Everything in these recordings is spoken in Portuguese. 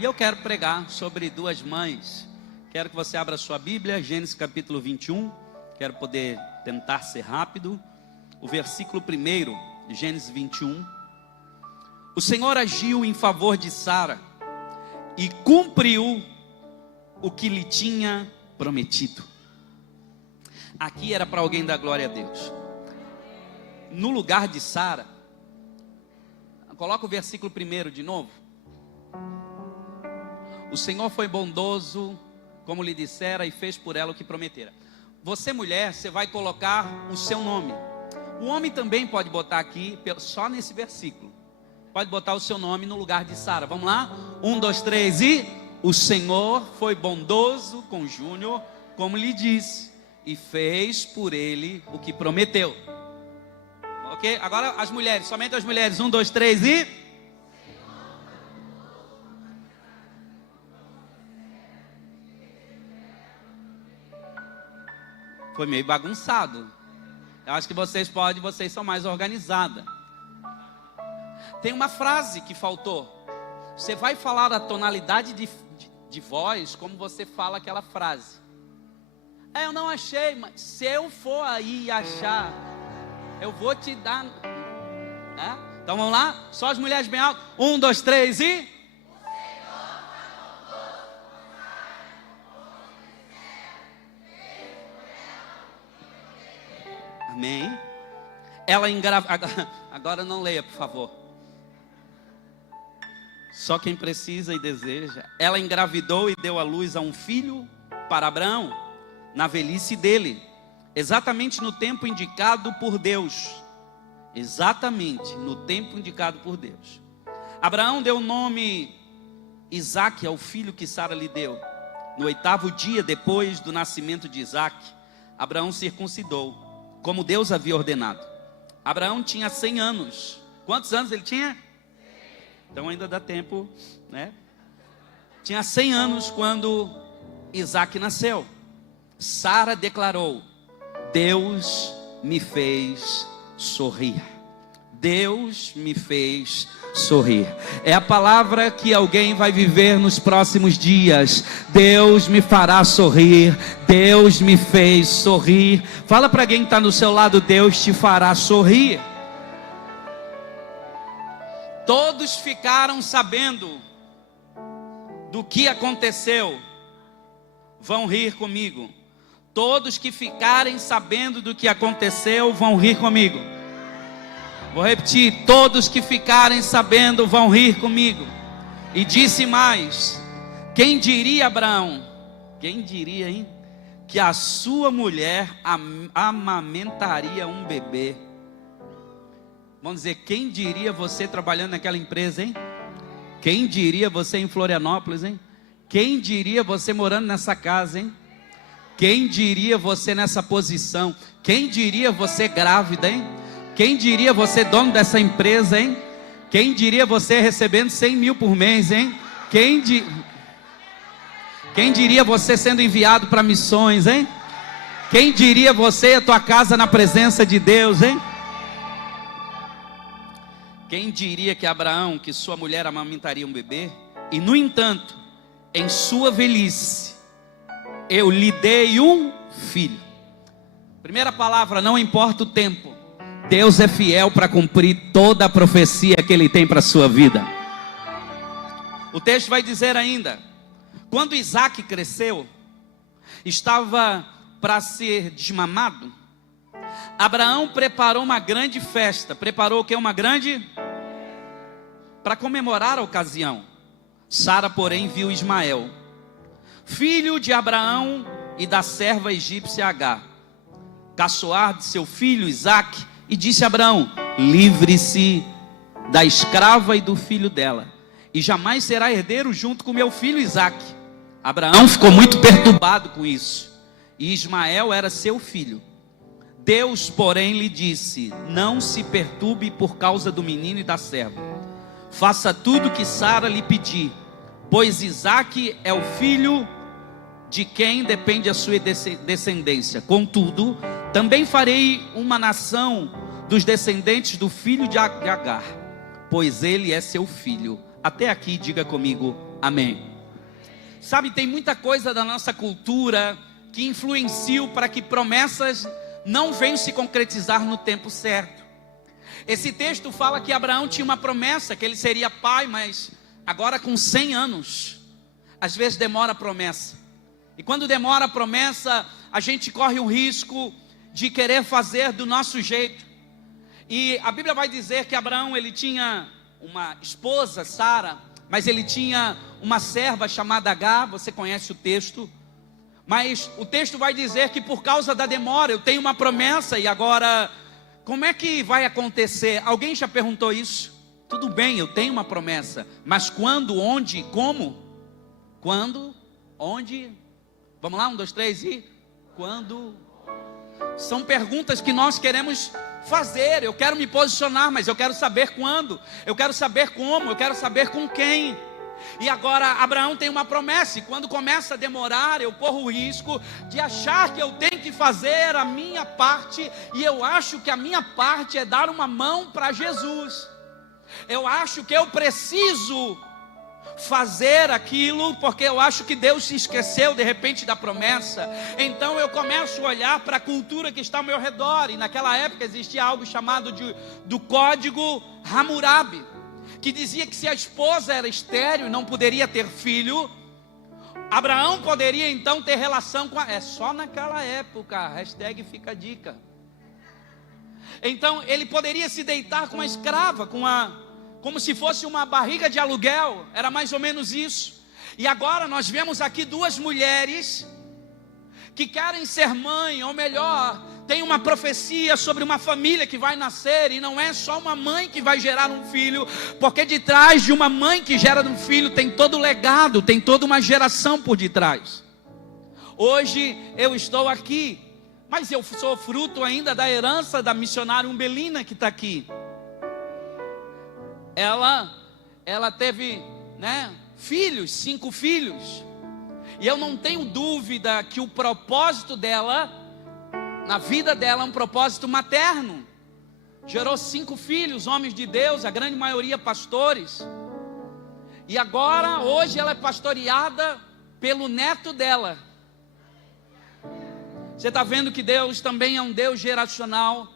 E eu quero pregar sobre duas mães. Quero que você abra sua Bíblia, Gênesis capítulo 21. Quero poder tentar ser rápido. O versículo 1, Gênesis 21. O Senhor agiu em favor de Sara e cumpriu o que lhe tinha prometido. Aqui era para alguém dar glória a Deus. No lugar de Sara, coloca o versículo 1 de novo. O Senhor foi bondoso, como lhe dissera, e fez por ela o que prometera. Você, mulher, você vai colocar o seu nome. O homem também pode botar aqui, só nesse versículo. Pode botar o seu nome no lugar de Sara. Vamos lá? 1, 2, 3 e... O Senhor foi bondoso com Júnior, como lhe disse, e fez por ele o que prometeu. Ok? Agora as mulheres, somente as mulheres. 1, 2, 3 e... Foi meio bagunçado. Eu acho que vocês são mais organizadas. Tem uma frase que faltou. Você vai falar a tonalidade de voz como você fala aquela frase. Eu não achei, mas se eu for aí e achar, eu vou te dar. Então vamos lá? Só as mulheres bem alto. 1, 2, 3 e... Amém. Ela engravidou. Agora não leia, por favor. Só quem precisa e deseja. Ela engravidou e deu à luz a um filho para Abraão, na velhice dele, exatamente no tempo indicado por Deus. Exatamente no tempo indicado por Deus. Abraão deu o nome Isaque ao filho que Sara lhe deu. No 8º dia depois do nascimento de Isaque, Abraão circuncidou, como Deus havia ordenado. Abraão tinha 100 anos. Quantos anos ele tinha? Então ainda dá tempo, né? Tinha 100 anos quando Isaque nasceu. Sara declarou: Deus me fez sorrir. Deus me fez sorrir. É a palavra que alguém vai viver nos próximos dias. Deus me fará sorrir. Deus me fez sorrir. Fala para quem está do seu lado: Deus te fará sorrir. Todos ficaram sabendo do que aconteceu. Vão rir comigo. Todos que ficarem sabendo do que aconteceu vão rir comigo. Vou repetir: todos que ficarem sabendo vão rir comigo. E disse mais: quem diria, Abraão? Quem diria, hein? Que a sua mulher amamentaria um bebê. Vamos dizer, quem diria você trabalhando naquela empresa, hein? Quem diria você em Florianópolis, hein? Quem diria você morando nessa casa, hein? Quem diria você nessa posição? Quem diria você grávida, hein? Quem diria você dono dessa empresa, hein? Quem diria você recebendo 100 mil por mês, hein? Quem diria você sendo enviado para missões, hein? Quem diria você e a tua casa na presença de Deus, hein? Quem diria que Abraão, que sua mulher amamentaria um bebê? E no entanto, em sua velhice, eu lhe dei um filho. Primeira palavra: não importa o tempo, Deus é fiel para cumprir toda a profecia que Ele tem para a sua vida. O texto vai dizer ainda: quando Isaque cresceu, estava para ser desmamado, Abraão preparou uma grande festa. Preparou o que? Uma grande... para comemorar a ocasião. Sara, porém, viu Ismael, filho de Abraão e da serva egípcia Agar, caçoar de seu filho Isaque, e disse a Abraão: livre-se da escrava e do filho dela, e jamais será herdeiro junto com meu filho Isaque. Abraão ficou muito perturbado com isso, e Ismael era seu filho. Deus, porém, lhe disse: não se perturbe por causa do menino e da serva. Faça tudo o que Sara lhe pedir, pois Isaque é o filho de quem depende a sua descendência. Contudo, também farei uma nação dos descendentes do filho de Agar, pois ele é seu filho. Até aqui, diga comigo: Amém. Sabe, tem muita coisa da nossa cultura que influenciam para que promessas não venham se concretizar no tempo certo. Esse texto fala que Abraão tinha uma promessa, que ele seria pai, mas agora com 100 anos. Às vezes demora a promessa. E quando demora a promessa, a gente corre o risco de querer fazer do nosso jeito. E a Bíblia vai dizer que Abraão, ele tinha uma esposa, Sara, mas ele tinha uma serva chamada Agar. Você conhece o texto. Mas o texto vai dizer que por causa da demora, eu tenho uma promessa e agora, como é que vai acontecer? Alguém já perguntou isso? Tudo bem, eu tenho uma promessa, mas quando, onde, como? Quando, onde? Vamos lá, 1, 2, 3 e... Quando? São perguntas que nós queremos fazer. Eu quero me posicionar, mas eu quero saber quando. Eu quero saber como, eu quero saber com quem. E agora Abraão tem uma promessa, e quando começa a demorar, eu corro o risco de achar que eu tenho que fazer a minha parte, e eu acho que a minha parte é dar uma mão para Jesus. Eu acho que eu preciso fazer aquilo, porque eu acho que Deus se esqueceu de repente da promessa. Então eu começo a olhar para a cultura que está ao meu redor, e naquela época existia algo chamado do Código Hammurabi, que dizia que se a esposa era estéril e não poderia ter filho, Abraão poderia então ter relação com é só naquela época, hashtag fica a dica. Então ele poderia se deitar com uma escrava, como se fosse uma barriga de aluguel, era mais ou menos isso. E agora nós vemos aqui duas mulheres que querem ser mãe, ou melhor, tem uma profecia sobre uma família que vai nascer, e não é só uma mãe que vai gerar um filho, porque de trás de uma mãe que gera um filho tem todo o legado, tem toda uma geração por detrás. Hoje eu estou aqui, mas eu sou fruto ainda da herança da missionária Umbelina que está aqui. Ela teve, filhos, 5 filhos, e eu não tenho dúvida que o propósito dela, na vida dela, é um propósito materno. Gerou 5 filhos, homens de Deus, a grande maioria pastores. E agora, hoje ela é pastoreada pelo neto dela. Você está vendo que Deus também é um Deus geracional.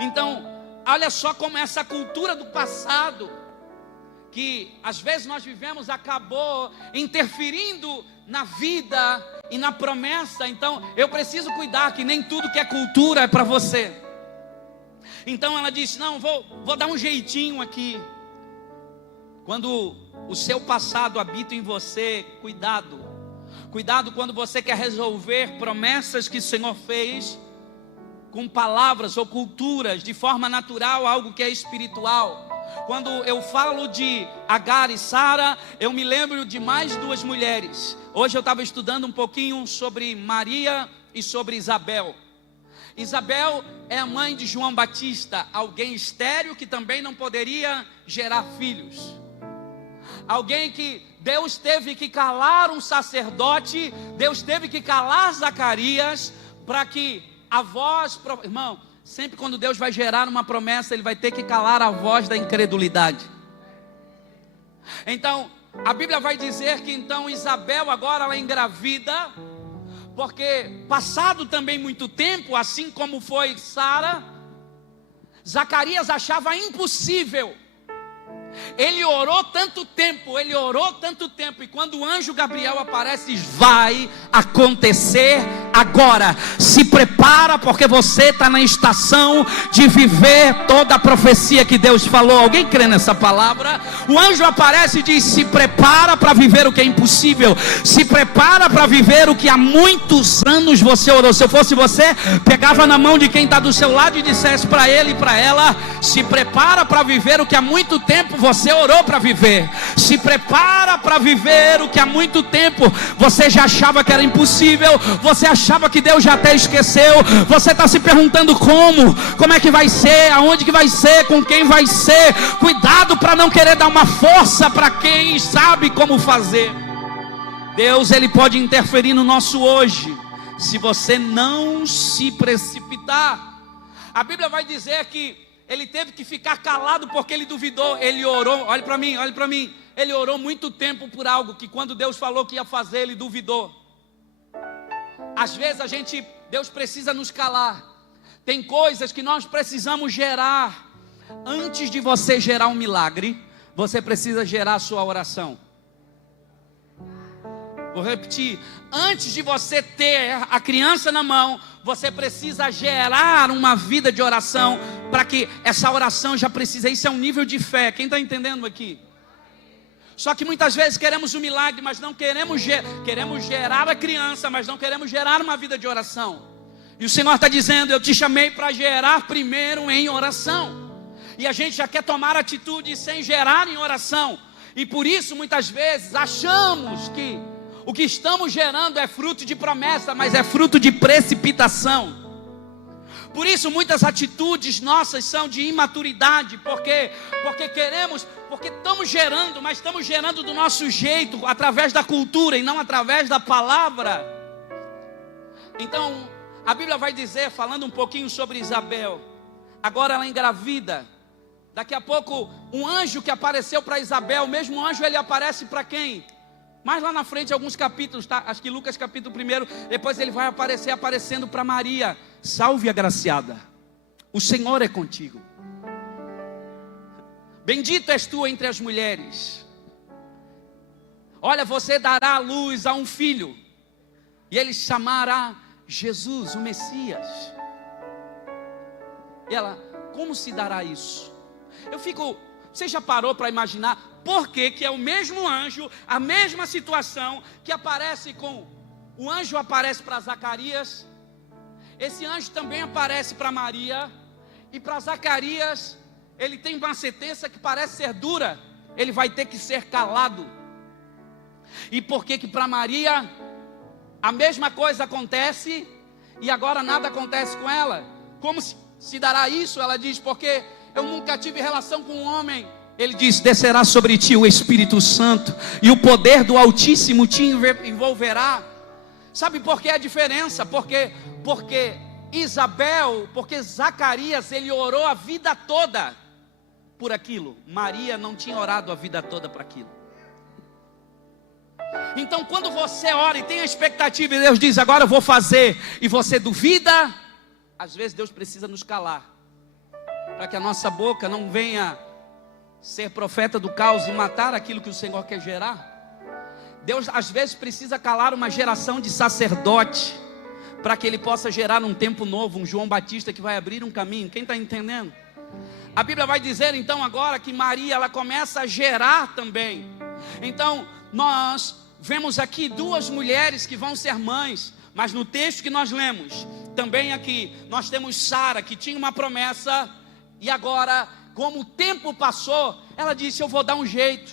Então, olha só como essa cultura do passado, que às vezes nós vivemos, acabou interferindo na vida e na promessa. Então eu preciso cuidar que nem tudo que é cultura é para você. Então ela disse, não, vou dar um jeitinho aqui. Quando o seu passado habita em você, cuidado quando você quer resolver promessas que o Senhor fez com palavras ou culturas, de forma natural, algo que é espiritual. Quando eu falo de Agar e Sara, eu me lembro de mais 2 mulheres. Hoje eu estava estudando um pouquinho sobre Maria e sobre Isabel. Isabel é a mãe de João Batista, alguém estéril que também não poderia gerar filhos. Alguém que Deus teve que calar um sacerdote, Deus teve que calar Zacarias, para que a voz, irmão, sempre quando Deus vai gerar uma promessa, Ele vai ter que calar a voz da incredulidade. Então, a Bíblia vai dizer que então Isabel agora ela engravida, porque passado também muito tempo, assim como foi Sara, Zacarias achava impossível. Ele orou tanto tempo, e quando o anjo Gabriel aparece, diz, vai acontecer agora, se prepara, porque você está na estação de viver toda a profecia que Deus falou. Alguém crê nessa palavra? O anjo aparece e diz, se prepara para viver o que é impossível, se prepara para viver o que há muitos anos você orou. Se eu fosse você, pegava na mão de quem está do seu lado e dissesse para ele e para ela, se prepara para viver o que há muito tempo você orou para viver. Se prepara para viver o que há muito tempo você já achava que era impossível, você achava que Deus já até esqueceu. Você está se perguntando como é que vai ser, aonde que vai ser, com quem vai ser. Cuidado para não querer dar uma força para quem sabe como fazer. Deus, Ele pode interferir no nosso hoje, se você não se precipitar. A Bíblia vai dizer que ele teve que ficar calado porque ele duvidou. Ele orou, olha para mim, olha para mim. Ele orou muito tempo por algo que quando Deus falou que ia fazer, ele duvidou. Às vezes Deus precisa nos calar. Tem coisas que nós precisamos gerar. Antes de você gerar um milagre, você precisa gerar a sua oração. Vou repetir, antes de você ter a criança na mão, você precisa gerar uma vida de oração, para que essa oração já precisa, isso é um nível de fé, quem está entendendo aqui? Só que muitas vezes queremos um milagre, mas não queremos gerar a criança, mas não queremos gerar uma vida de oração. E o Senhor está dizendo, eu te chamei para gerar primeiro em oração. E a gente já quer tomar atitude sem gerar em oração. E por isso muitas vezes achamos que o que estamos gerando é fruto de promessa, mas é fruto de precipitação. Por isso muitas atitudes nossas são de imaturidade, porque estamos gerando, mas estamos gerando do nosso jeito, através da cultura e não através da palavra. Então, a Bíblia vai dizer, falando um pouquinho sobre Isabel, agora ela engravida. Daqui a pouco, um anjo que apareceu para Isabel, o mesmo anjo ele aparece para quem? Mais lá na frente, alguns capítulos, tá? Acho que Lucas capítulo 1, depois ele vai aparecendo para Maria. Salve agraciada, o Senhor é contigo. Bendita és tu entre as mulheres. Olha, você dará à luz a um filho, e ele chamará Jesus, o Messias. E ela, como se dará isso? Você já parou para imaginar por que é o mesmo anjo, a mesma situação que aparece o anjo aparece para Zacarias, esse anjo também aparece para Maria, e para Zacarias, ele tem uma sentença que parece ser dura, ele vai ter que ser calado. E por que para Maria a mesma coisa acontece e agora nada acontece com ela? Como se dará isso? Ela diz, porque eu nunca tive relação com um homem. Ele diz, descerá sobre ti o Espírito Santo, e o poder do Altíssimo te envolverá. Sabe por que a diferença? Porque Zacarias, ele orou a vida toda por aquilo. Maria não tinha orado a vida toda para aquilo. Então quando você ora e tem a expectativa, e Deus diz, agora eu vou fazer, e você duvida, às vezes Deus precisa nos calar, para que a nossa boca não venha ser profeta do caos e matar aquilo que o Senhor quer gerar. Deus às vezes precisa calar uma geração de sacerdote, para que Ele possa gerar um tempo novo, um João Batista que vai abrir um caminho. Quem está entendendo? A Bíblia vai dizer então agora que Maria, ela começa a gerar também. Então nós vemos aqui duas mulheres que vão ser mães, mas no texto que nós lemos, também aqui nós temos Sara, que tinha uma promessa, e agora, como o tempo passou, ela disse, eu vou dar um jeito.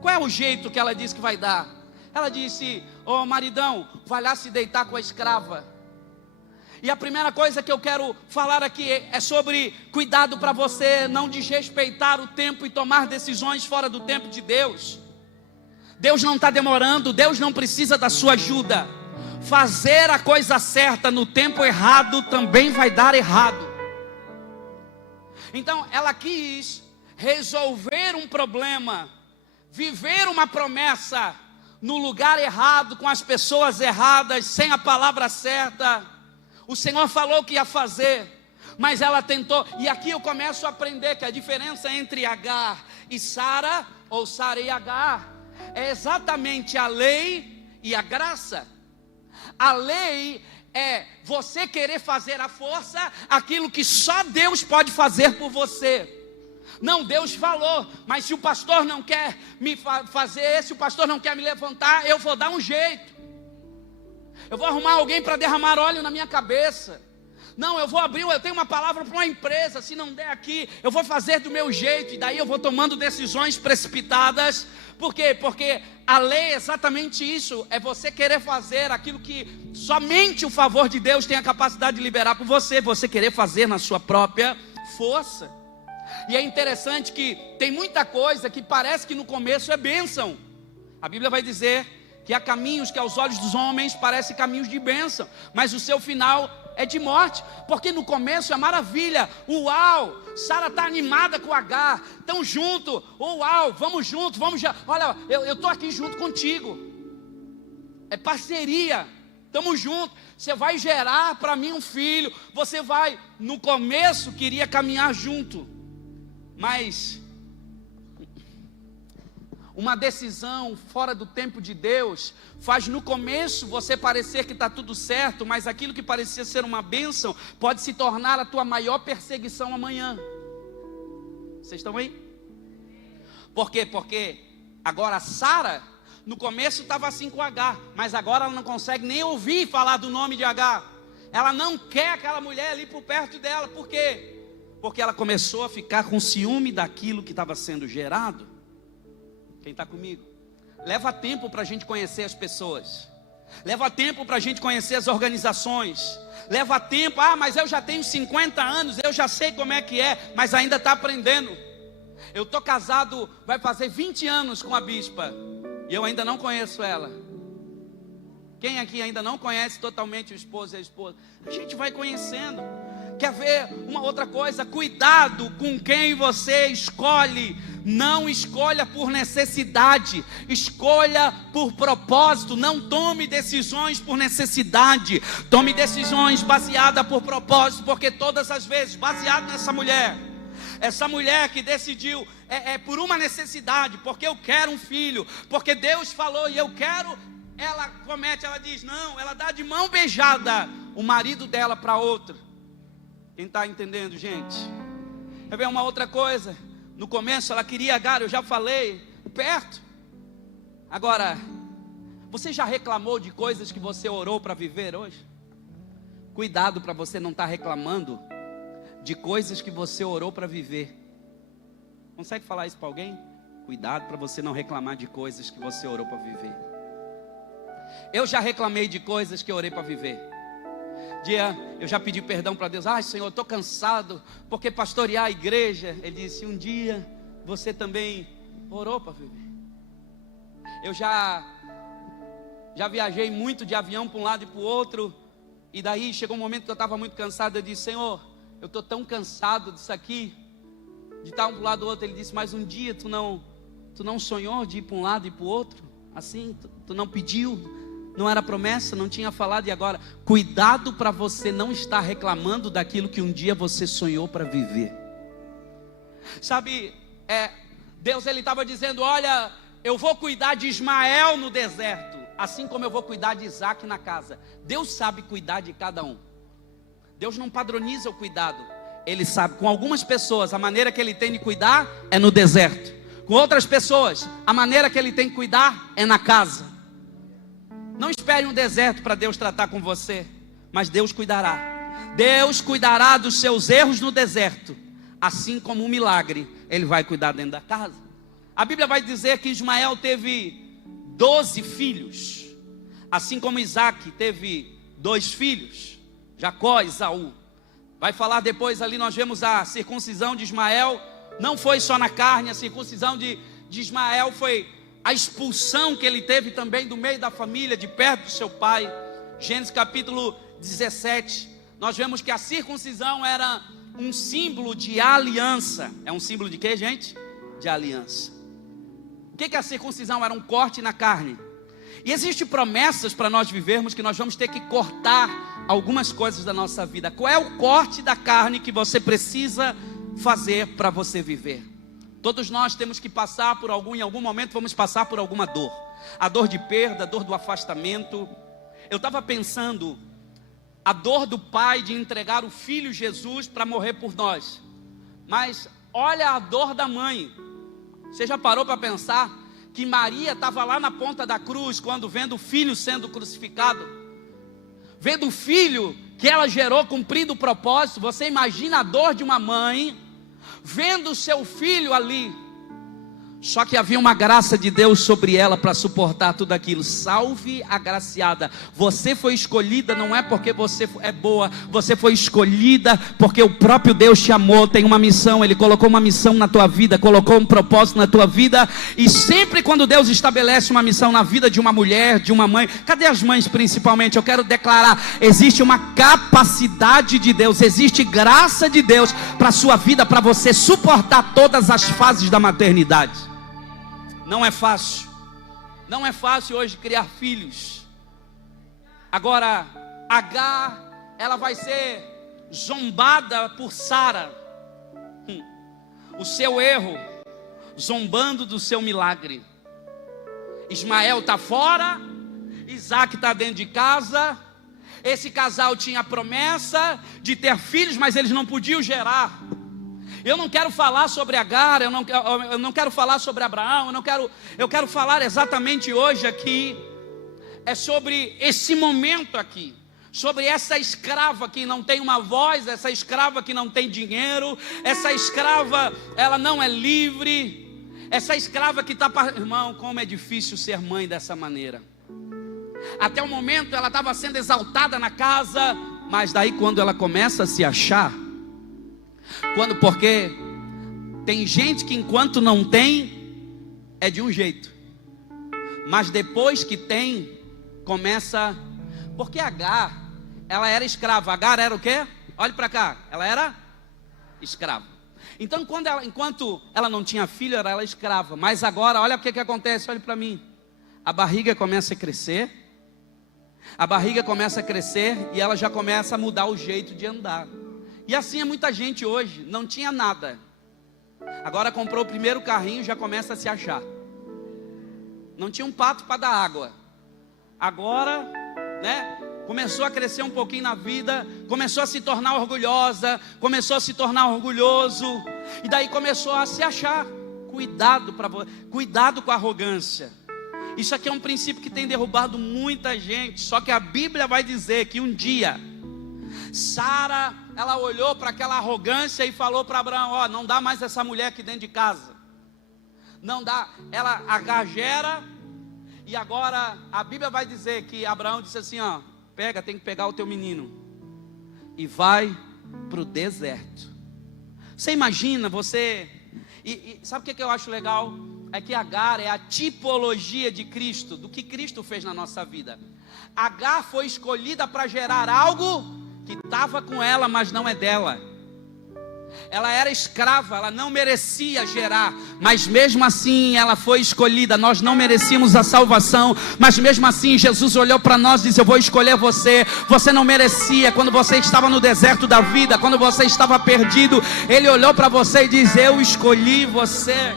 Qual é o jeito que ela disse que vai dar? Ela disse, maridão, vai lá se deitar com a escrava. E a primeira coisa que eu quero falar aqui é sobre cuidado para você não desrespeitar o tempo e tomar decisões fora do tempo de Deus. Deus não está demorando, Deus não precisa da sua ajuda. Fazer a coisa certa no tempo errado também vai dar errado. Então ela quis resolver um problema, viver uma promessa no lugar errado, com as pessoas erradas, sem a palavra certa. O Senhor falou que ia fazer, mas ela tentou. E aqui eu começo a aprender que a diferença entre Agar e Sara, ou Sara e Agar, é exatamente a lei e a graça. A lei é você querer fazer à força aquilo que só Deus pode fazer por você. Não, Deus falou, mas se o pastor não quer me fazer, se o pastor não quer me levantar, eu vou dar um jeito. Eu vou arrumar alguém para derramar óleo na minha cabeça. Não, eu tenho uma palavra para uma empresa, se não der aqui, eu vou fazer do meu jeito. E daí eu vou tomando decisões precipitadas. Por quê? Porque a lei é exatamente isso, é você querer fazer aquilo que somente o favor de Deus tem a capacidade de liberar por você, você querer fazer na sua própria força. E é interessante que tem muita coisa que parece que no começo é bênção. A Bíblia vai dizer que há caminhos que aos olhos dos homens parecem caminhos de bênção, mas o seu final é de morte, porque no começo é maravilha, uau, Sara está animada com Agar, estão junto, uau, vamos junto, vamos já, olha, eu estou aqui junto contigo, é parceria, estamos juntos, você vai gerar para mim um filho, você vai, no começo queria caminhar junto, mas uma decisão fora do tempo de Deus faz no começo você parecer que está tudo certo, mas aquilo que parecia ser uma bênção pode se tornar a tua maior perseguição amanhã. Vocês estão aí? Por quê? Porque agora Sara no começo estava assim com Agar, mas agora ela não consegue nem ouvir falar do nome de Agar. Ela não quer aquela mulher ali por perto dela. Por quê? Porque ela começou a ficar com ciúme daquilo que estava sendo gerado. Quem está comigo? Leva tempo para a gente conhecer as pessoas. Leva tempo para a gente conhecer as organizações. Leva tempo, mas eu já tenho 50 anos, eu já sei como é que é, mas ainda está aprendendo. Eu estou casado, vai fazer 20 anos com a bispa, e eu ainda não conheço ela. Quem aqui ainda não conhece totalmente o esposo e a esposa? A gente vai conhecendo. Quer ver uma outra coisa? Cuidado com quem você escolhe. Não escolha por necessidade, escolha por propósito. Não tome decisões por necessidade, tome decisões baseadas por propósito, porque todas as vezes, baseado nessa mulher, essa mulher que decidiu, por uma necessidade, porque eu quero um filho, porque Deus falou e eu quero, ela diz não, ela dá de mão beijada o marido dela para outro. Quem está entendendo, gente? Quer ver uma outra coisa? No começo ela queria Agar, eu já falei, perto. Agora, você já reclamou de coisas que você orou para viver hoje? Cuidado para você não estar reclamando de coisas que você orou para viver. Consegue falar isso para alguém? Cuidado para você não reclamar de coisas que você orou para viver. Eu já reclamei de coisas que eu orei para viver. Eu já pedi perdão para Deus. Senhor, eu estou cansado, porque pastorear a igreja, Ele disse, um dia você também orou para viver. Eu já viajei muito de avião para um lado e para o outro, e daí chegou um momento que eu estava muito cansado. Eu disse, Senhor, eu estou tão cansado disso aqui, de estar um para o lado do outro. Ele disse, mas um dia tu não sonhou de ir para um lado e para o outro? Assim, tu não pediu? Não era promessa, não tinha falado, e agora? Cuidado para você não estar reclamando daquilo que um dia você sonhou para viver. Sabe, Deus ele estava dizendo, olha, eu vou cuidar de Ismael no deserto, assim como eu vou cuidar de Isaac na casa. Deus sabe cuidar de cada um. Deus não padroniza o cuidado. Ele sabe, com algumas pessoas, a maneira que Ele tem de cuidar é no deserto. Com outras pessoas, a maneira que Ele tem de cuidar é na casa. Não espere um deserto para Deus tratar com você, mas Deus cuidará. Deus cuidará dos seus erros no deserto, assim como um milagre, Ele vai cuidar dentro da casa. A Bíblia vai dizer que Ismael teve 12 filhos, assim como Isaac teve 2 filhos, Jacó e Esaú. Vai falar depois ali, nós vemos a circuncisão de Ismael, não foi só na carne, a circuncisão de Ismael foi a expulsão que ele teve também do meio da família, de perto do seu pai. Gênesis capítulo 17, nós vemos que a circuncisão era um símbolo de aliança. É um símbolo de quê, gente? De aliança. O que a circuncisão era? Um corte na carne. E existem promessas para nós vivermos que nós vamos ter que cortar algumas coisas da nossa vida. Qual é o corte da carne que você precisa fazer para você viver? Todos nós temos que passar por em algum momento vamos passar por alguma dor. A dor de perda, a dor do afastamento. Eu estava pensando, a dor do pai de entregar o filho Jesus para morrer por nós. Mas olha a dor da mãe. Você já parou para pensar que Maria estava lá na ponta da cruz, quando vendo o filho sendo crucificado? Vendo o filho que ela gerou cumprindo o propósito. Você imagina a dor de uma mãe vendo o seu filho ali. Só que havia uma graça de Deus sobre ela para suportar tudo aquilo. Salve agraciada. Você foi escolhida não é porque você é boa. Você foi escolhida porque o próprio Deus te amou. Tem uma missão, Ele colocou uma missão na tua vida, colocou um propósito na tua vida. E sempre quando Deus estabelece uma missão na vida de uma mulher, de uma mãe, cadê as mães principalmente? Eu quero declarar, existe uma capacidade de Deus, existe graça de Deus para a sua vida, para você suportar todas as fases da maternidade. Não é fácil. Não é fácil hoje criar filhos. Agora, Agar, ela vai ser zombada por Sara. O seu erro, zombando do seu milagre. Ismael está fora, Isaac está dentro de casa. Esse casal tinha a promessa de ter filhos, mas eles não podiam gerar. Eu não quero falar sobre Agar, eu não quero falar sobre Abraão, eu quero falar exatamente hoje aqui, é sobre esse momento aqui, sobre essa escrava que não tem uma voz, essa escrava que não tem dinheiro, essa escrava, ela não é livre, essa escrava que está... Irmão, como é difícil ser mãe dessa maneira. Até o momento ela estava sendo exaltada na casa, mas daí quando ela começa a se achar... Porque tem gente que enquanto não tem, é de um jeito, mas depois que tem, começa... Porque Agar, ela era escrava. Agar era o quê? Olhe para cá, ela era escrava. Então enquanto ela não tinha filho, era ela escrava. Mas agora, olha o que acontece, olhe para mim. A barriga começa a crescer. A barriga começa a crescer e ela já começa a mudar o jeito de andar. E assim é muita gente hoje, não tinha nada. Agora comprou o primeiro carrinho, já começa a se achar. Não tinha um pato para dar água. Agora, né, começou a crescer um pouquinho na vida, começou a se tornar orgulhosa, começou a se tornar orgulhoso, e daí começou a se achar. Cuidado com a arrogância. Isso aqui é um princípio que tem derrubado muita gente. Só que a Bíblia vai dizer que um dia Sara, ela olhou para aquela arrogância e falou para Abraão: ó, não dá mais essa mulher aqui dentro de casa. Não dá. Ela agagera. E agora a Bíblia vai dizer que Abraão disse assim: ó, tem que pegar o teu menino e vai para o deserto. Você imagina, você... E sabe o que eu acho legal? É que Agar é a tipologia de Cristo, do que Cristo fez na nossa vida. Agar foi escolhida para gerar algo que estava com ela, mas não é dela. Ela era escrava, ela não merecia gerar, mas mesmo assim ela foi escolhida. Nós não merecíamos a salvação, mas mesmo assim Jesus olhou para nós e disse: eu vou escolher você. Você não merecia. Quando você estava no deserto da vida, quando você estava perdido, Ele olhou para você e disse: eu escolhi você.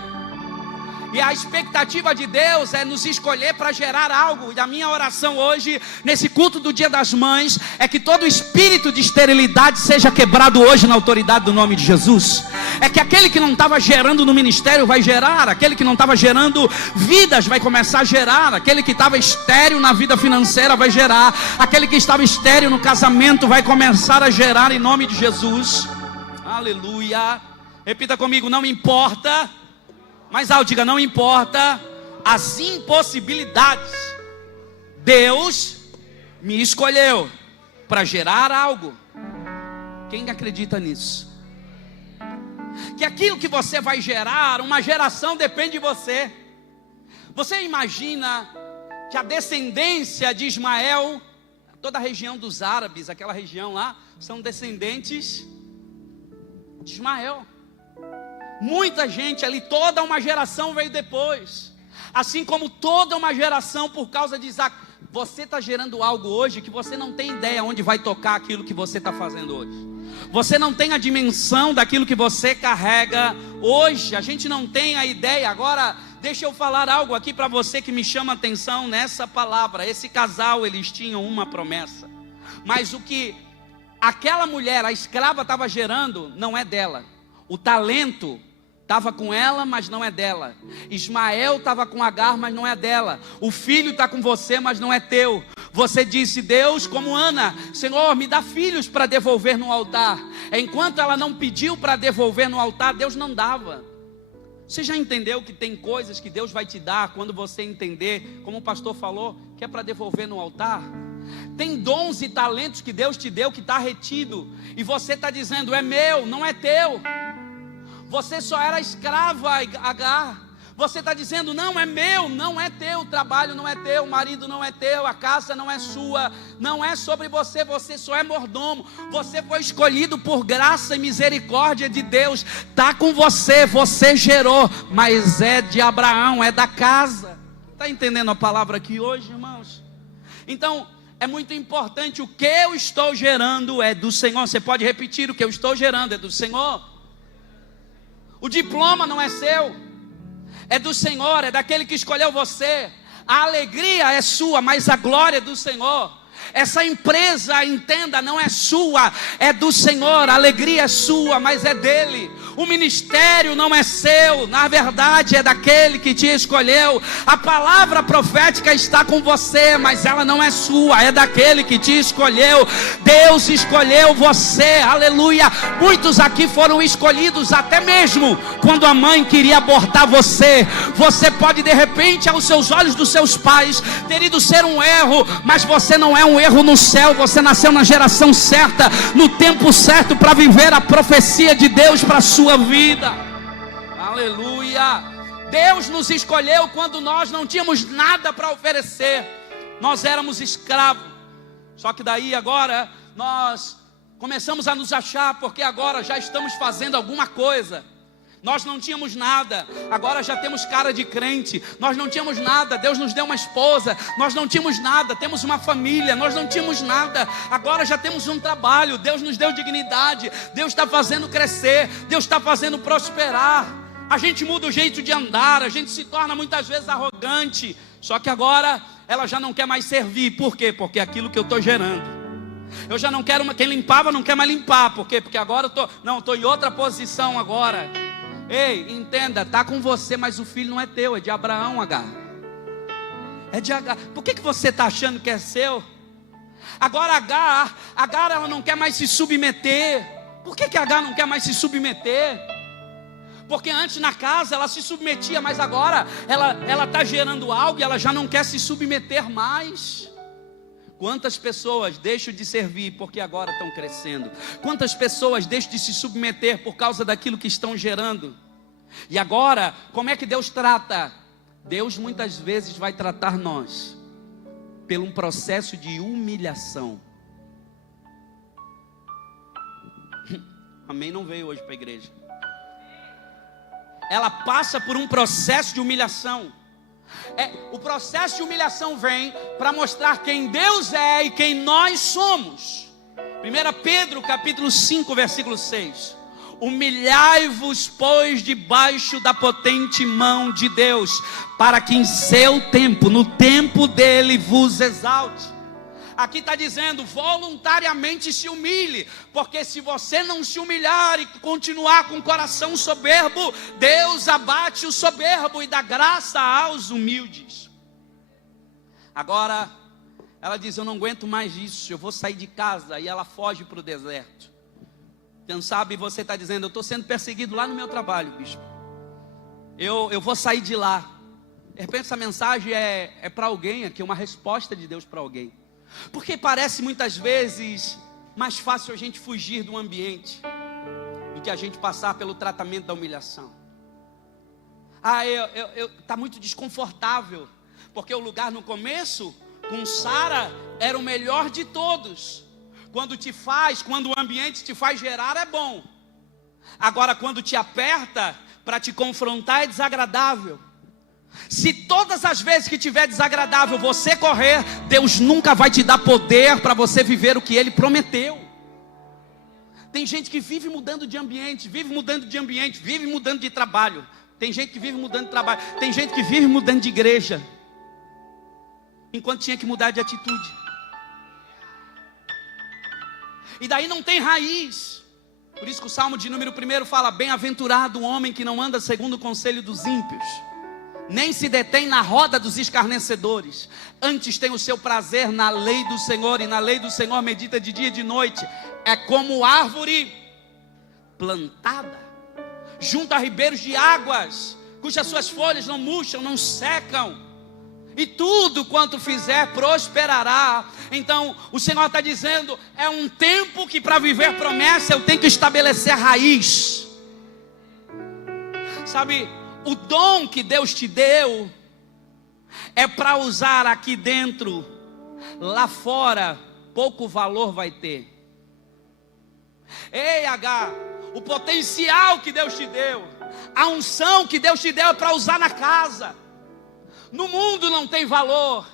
E a expectativa de Deus é nos escolher para gerar algo. E a minha oração hoje, nesse culto do Dia das Mães, é que todo espírito de esterilidade seja quebrado hoje na autoridade do nome de Jesus. É que aquele que não estava gerando no ministério vai gerar, aquele que não estava gerando vidas vai começar a gerar, aquele que estava estéril na vida financeira vai gerar, aquele que estava estéril no casamento vai começar a gerar em nome de Jesus. Aleluia. Repita comigo: não importa. Mais alto, diga: não importa as impossibilidades, Deus me escolheu para gerar algo. Quem acredita nisso? Que aquilo que você vai gerar, uma geração depende de você. Você imagina que a descendência de Ismael, toda a região dos árabes, aquela região lá, são descendentes de Ismael. Muita gente ali, toda uma geração veio depois. Assim como toda uma geração por causa de Isaac. Você está gerando algo hoje que você não tem ideia onde vai tocar aquilo que você está fazendo hoje. Você não tem a dimensão daquilo que você carrega hoje. A gente não tem a ideia. Agora, deixa eu falar algo aqui para você que me chama a atenção nessa palavra. Esse casal, eles tinham uma promessa. Mas o que aquela mulher, a escrava, estava gerando, não é dela. O talento estava com ela, mas não é dela. Ismael estava com Agar, mas não é dela. O filho está com você, mas não é teu. Você disse: Deus, como Ana, Senhor, me dá filhos para devolver no altar. Enquanto ela não pediu para devolver no altar, Deus não dava. Você já entendeu que tem coisas que Deus vai te dar quando você entender, como o pastor falou, que é para devolver no altar? Tem dons e talentos que Deus te deu que está retido, e você está dizendo, é meu, não é teu. Você só era escrava, Agar. Você está dizendo, não é meu, não é teu, o trabalho não é teu, o marido não é teu, a casa não é sua, não é sobre você, você só é mordomo. Você foi escolhido por graça e misericórdia de Deus, está com você, você gerou, mas é de Abraão, é da casa. Está entendendo a palavra aqui hoje, irmãos? Então, é muito importante, o que eu estou gerando é do Senhor. Você pode repetir, o que eu estou gerando é do Senhor. O diploma não é seu, é do Senhor, é daquele que escolheu você. A alegria é sua, mas a glória é do Senhor. Essa empresa, entenda, não é sua, é do Senhor. A alegria é sua, mas é dele. O ministério não é seu, na verdade é daquele que te escolheu. A palavra profética está com você, mas ela não é sua, é daquele que te escolheu. Deus escolheu você, aleluia. Muitos aqui foram escolhidos até mesmo quando a mãe queria abortar você. Você pode de repente, aos seus olhos dos seus pais, ter ido ser um erro, mas você não é um erro no céu. Você nasceu na geração certa, no tempo certo, para viver a profecia de Deus para a sua vida. Aleluia. Deus nos escolheu quando nós não tínhamos nada para oferecer. Nós éramos escravos. Só que daí agora nós começamos a nos achar, porque agora já estamos fazendo alguma coisa. Nós não tínhamos nada, agora já temos cara de crente. Nós não tínhamos nada, Deus nos deu uma esposa. Nós não tínhamos nada, temos uma família. Nós não tínhamos nada, agora já temos um trabalho. Deus nos deu dignidade, Deus está fazendo crescer, Deus está fazendo prosperar. A gente muda o jeito de andar, a gente se torna muitas vezes arrogante. Só que agora ela já não quer mais servir. Por quê? Porque é aquilo que eu estou gerando. Eu já não quero, quem limpava não quer mais limpar. Por quê? Porque agora eu estou em outra posição agora. Ei, entenda, está com você, mas o filho não é teu, é de Abraão, Agar. É de Agar. Por que você está achando que é seu? Agora Agar ela não quer mais se submeter. Por que Agar não quer mais se submeter? Porque antes na casa ela se submetia, mas agora ela está gerando algo e ela já não quer se submeter mais. Quantas pessoas deixam de servir porque agora estão crescendo? Quantas pessoas deixam de se submeter por causa daquilo que estão gerando? E agora, como é que Deus trata? Deus muitas vezes vai tratar nós por um processo de humilhação. Amém? Não veio hoje para a igreja. Ela passa por um processo de humilhação. O processo de humilhação vem para mostrar quem Deus é e quem nós somos. 1 Pedro capítulo 5 versículo 6. Humilhai-vos, pois, debaixo da potente mão de Deus, para que em seu tempo, no tempo dele, vos exalte. Aqui está dizendo, voluntariamente se humilhe, porque se você não se humilhar e continuar com o coração soberbo, Deus abate o soberbo e dá graça aos humildes. Agora, ela diz, eu não aguento mais isso, eu vou sair de casa, e ela foge para o deserto. Quem sabe você está dizendo, eu estou sendo perseguido lá no meu trabalho, bispo. Eu vou sair de lá. De repente essa mensagem é para alguém aqui, uma resposta de Deus para alguém. Porque parece muitas vezes mais fácil a gente fugir do ambiente do que a gente passar pelo tratamento da humilhação. Tá muito desconfortável, porque o lugar no começo com Sara era o melhor de todos. Quando o ambiente te faz gerar é bom. Agora quando te aperta para te confrontar é desagradável. Se todas as vezes que tiver desagradável você correr, Deus nunca vai te dar poder para você viver o que Ele prometeu. Tem gente que vive mudando de ambiente, vive mudando de trabalho. Tem gente que vive mudando de trabalho. Tem gente que vive mudando de igreja, enquanto tinha que mudar de atitude. E daí não tem raiz. Por isso que o Salmo de número 1 fala, bem-aventurado o homem que não anda segundo o conselho dos ímpios, nem se detém na roda dos escarnecedores, antes tem o seu prazer na lei do Senhor, e na lei do Senhor medita de dia e de noite. É como árvore plantada junto a ribeiros de águas, cujas suas folhas não murcham, não secam, e tudo quanto fizer prosperará. Então o Senhor está dizendo, é um tempo que para viver promessa eu tenho que estabelecer raiz. Sabe, o dom que Deus te deu é para usar aqui dentro. Lá fora pouco valor vai ter. Ei, H, o potencial que Deus te deu, a unção que Deus te deu é para usar na casa. No mundo não tem valor.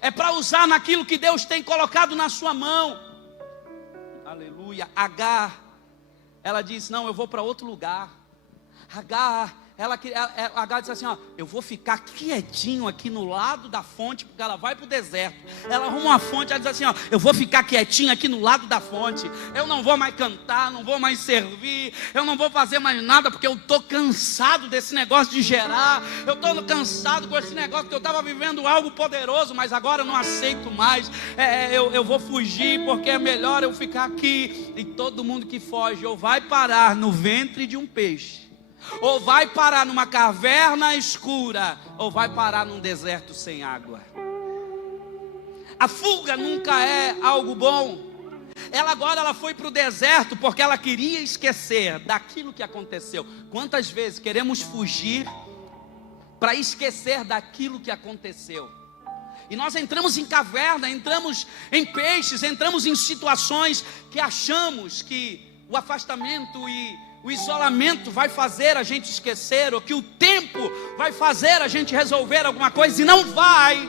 É para usar naquilo que Deus tem colocado na sua mão. Aleluia. H, ela disse, não, eu vou para outro lugar. H disse assim, ó, eu vou ficar quietinho aqui no lado da fonte, porque ela vai para o deserto. Ela arruma uma fonte, ela diz assim, ó, eu vou ficar quietinho aqui no lado da fonte. Eu não vou mais cantar, não vou mais servir, eu não vou fazer mais nada, porque eu estou cansado desse negócio de gerar. Eu estou cansado com esse negócio, que eu estava vivendo algo poderoso, mas agora eu não aceito mais. Eu vou fugir, porque é melhor eu ficar aqui. E todo mundo que foge ou vai parar no ventre de um peixe, ou vai parar numa caverna escura, ou vai parar num deserto sem água. A fuga nunca é algo bom. Ela foi para o deserto porque ela queria esquecer daquilo que aconteceu. Quantas vezes queremos fugir para esquecer daquilo que aconteceu? E nós entramos em caverna, entramos em peixes, entramos em situações que achamos que o afastamento e o isolamento vai fazer a gente esquecer, ou que o tempo vai fazer a gente resolver alguma coisa, e não vai.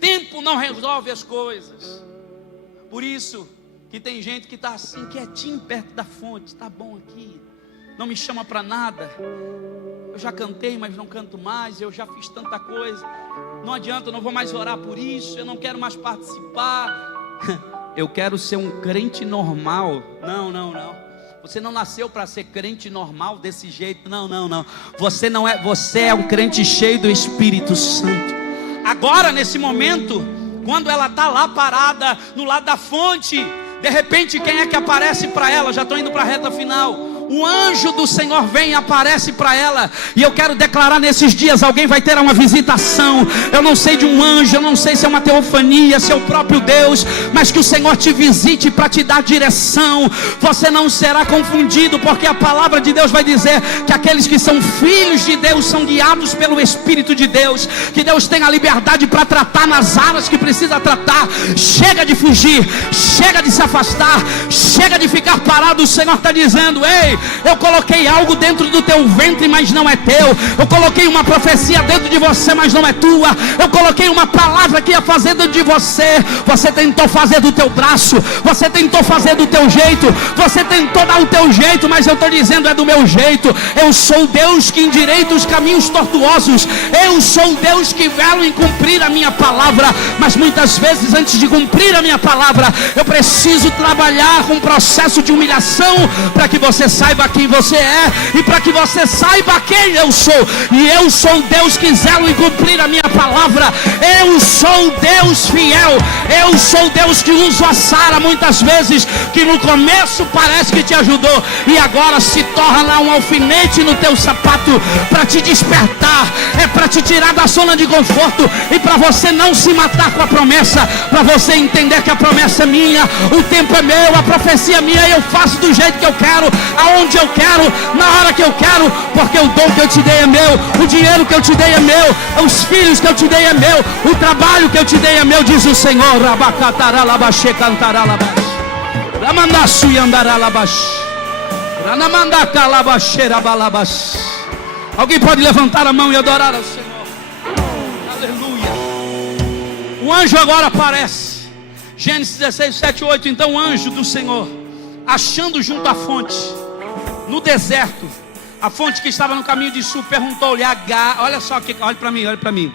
Tempo não resolve as coisas. Por isso que tem gente que está assim, quietinho perto da fonte. Está bom aqui, não me chama para nada. Eu já cantei, mas não canto mais. Eu já fiz tanta coisa, não adianta, eu não vou mais orar por isso. Eu não quero mais participar. Eu quero ser um crente normal. Não. Você não nasceu para ser crente normal desse jeito. Não. Você não é. Você é um crente cheio do Espírito Santo. Agora, nesse momento, quando ela está lá parada no lado da fonte, de repente, quem é que aparece para ela? Já estou indo para a reta final. O anjo do Senhor vem e aparece para ela. E eu quero declarar nesses dias, alguém vai ter uma visitação. Eu não sei de um anjo, eu não sei se é uma teofania, se é o próprio Deus, mas que o Senhor te visite para te dar direção. Você não será confundido, porque a palavra de Deus vai dizer que aqueles que são filhos de Deus são guiados pelo Espírito de Deus. Que Deus tem a liberdade para tratar nas áreas que precisa tratar. Chega de fugir, chega de se afastar, chega de ficar parado. O Senhor está dizendo, ei, eu coloquei algo dentro do teu ventre, mas não é teu. Eu coloquei uma profecia dentro de você, mas não é tua. Eu coloquei uma palavra que ia fazer dentro de você. Você tentou fazer do teu braço, você tentou fazer do teu jeito, você tentou dar o teu jeito, mas eu estou dizendo, é do meu jeito. Eu sou Deus que endireita os caminhos tortuosos. Eu sou Deus que velo em cumprir a minha palavra. Mas muitas vezes, antes de cumprir a minha palavra, eu preciso trabalhar com um processo de humilhação, para que você saiba quem você é, e para que você saiba quem eu sou. E eu sou Deus que zelo em cumprir a minha palavra. Eu sou Deus fiel. Eu sou Deus que usa a Sara muitas vezes, que no começo parece que te ajudou, e agora se torna um alfinete no teu sapato, para te despertar, é para te tirar da zona de conforto, e para você não se matar com a promessa, para você entender que a promessa é minha, o tempo é meu, a profecia é minha, e eu faço do jeito que eu quero, aonde eu quero, na hora que eu quero, porque o dom que eu te dei é meu, o dinheiro que eu te dei é meu, os filhos que eu te dei é meu, o trabalho que eu te dei é meu, diz o Senhor. Rabacataralabaxê cantaralabaxê, ramandaçu e andaralabaxê, ranamandacalabaxerabalabaxê. Alguém pode levantar a mão e adorar ao Senhor? Aleluia. O anjo agora aparece. Gênesis 16, 7, 8. Então o anjo do Senhor, achando junto à fonte, no deserto, a fonte que estava no caminho de sul, perguntou-lhe a Agar. Olha só, olha para mim.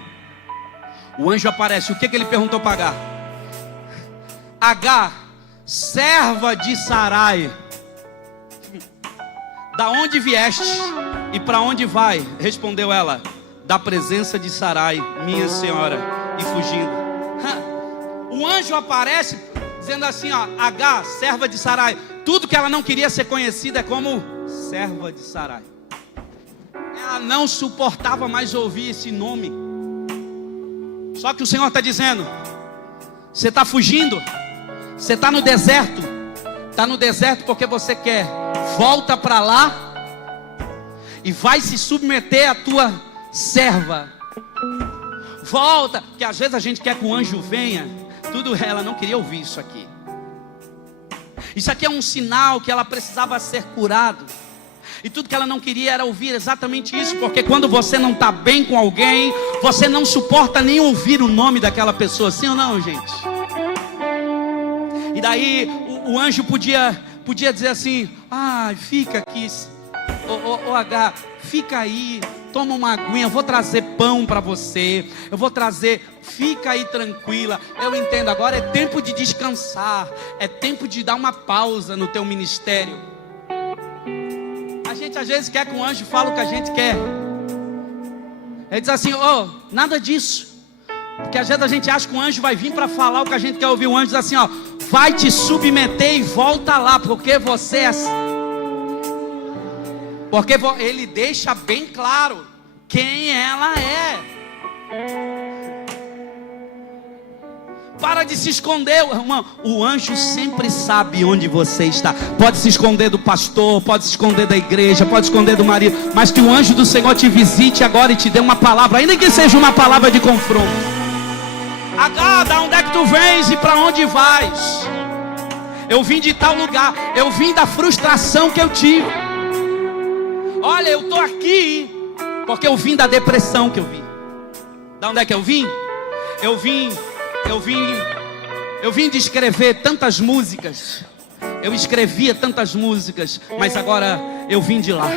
O anjo aparece. O que ele perguntou para Agar? Agar, serva de Sarai, da onde vieste e para onde vai? Respondeu ela, da presença de Sarai, minha senhora, e fugindo. O anjo aparece dizendo assim, ó, Agar, serva de Sarai. Tudo que ela não queria ser conhecida é como serva de Sarai. não suportava mais ouvir esse nome. Só que o Senhor está dizendo: você está fugindo, você está no deserto. Está no deserto porque você quer. Volta para lá e vai se submeter à tua serva. Volta, porque às vezes a gente quer que o anjo venha. Tudo, ela não queria ouvir isso aqui. Isso aqui é um sinal que ela precisava ser curada. E tudo que ela não queria era ouvir exatamente isso. Porque quando você não está bem com alguém, você não suporta nem ouvir o nome daquela pessoa. Sim ou não, gente? E daí o anjo podia dizer assim: ah, fica aqui, H, fica aí, toma uma aguinha, eu vou trazer pão para você, eu vou trazer, fica aí tranquila. Eu entendo, agora é tempo de descansar, é tempo de dar uma pausa no teu ministério. A gente às vezes quer que o anjo fale o que a gente quer. Ele diz assim: oh, nada disso. Porque às vezes a gente acha que o anjo vai vir para falar o que a gente quer ouvir. O anjo diz assim: ó, vai te submeter e volta lá, porque você é... Porque ele deixa bem claro quem ela é. Para de se esconder, irmão. O anjo sempre sabe onde você está. Pode se esconder do pastor, pode se esconder da igreja, pode se esconder do marido, mas que o anjo do Senhor te visite agora e te dê uma palavra, ainda que seja uma palavra de confronto. H, da onde é que tu vens e para onde vais? Eu vim de tal lugar, eu vim da frustração que eu tive. Olha, eu estou aqui porque eu vim da depressão que eu vi. Da onde é que eu vim? Eu vim de escrever tantas músicas. Eu escrevia tantas músicas, mas agora eu vim de lá.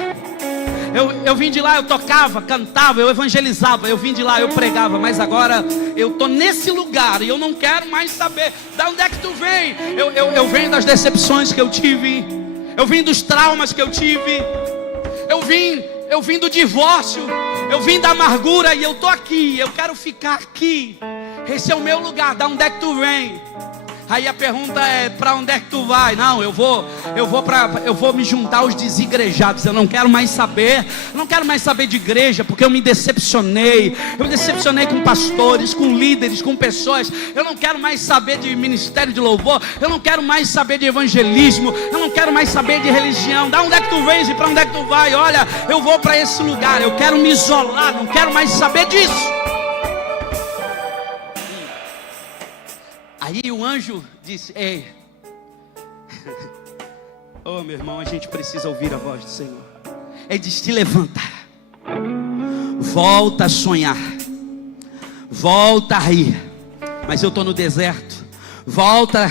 Eu vim de lá, eu tocava, cantava, eu evangelizava. Eu vim de lá, eu pregava, mas agora eu estou nesse lugar e eu não quero mais saber. Da onde é que tu vem? Eu venho das decepções que eu tive. Eu vim dos traumas que eu tive. Eu vim do divórcio. Eu vim da amargura e eu estou aqui. Eu quero ficar aqui. Esse é o meu lugar. Da onde é que tu vem? Aí a pergunta é: para onde é que tu vai? Não, eu vou me juntar aos desigrejados. Eu não quero mais saber de igreja, porque eu me decepcionei. Eu me decepcionei com pastores, com líderes, com pessoas. Eu não quero mais saber de ministério de louvor. Eu não quero mais saber de evangelismo. Eu não quero mais saber de religião. Da onde é que tu vens e para onde é que tu vai? Olha, eu vou para esse lugar. Eu quero me isolar, não quero mais saber disso. Aí o anjo disse: ei, oh meu irmão, a gente precisa ouvir a voz do Senhor. Ele disse: te levanta, volta a sonhar, volta a rir. Mas eu estou no deserto. Volta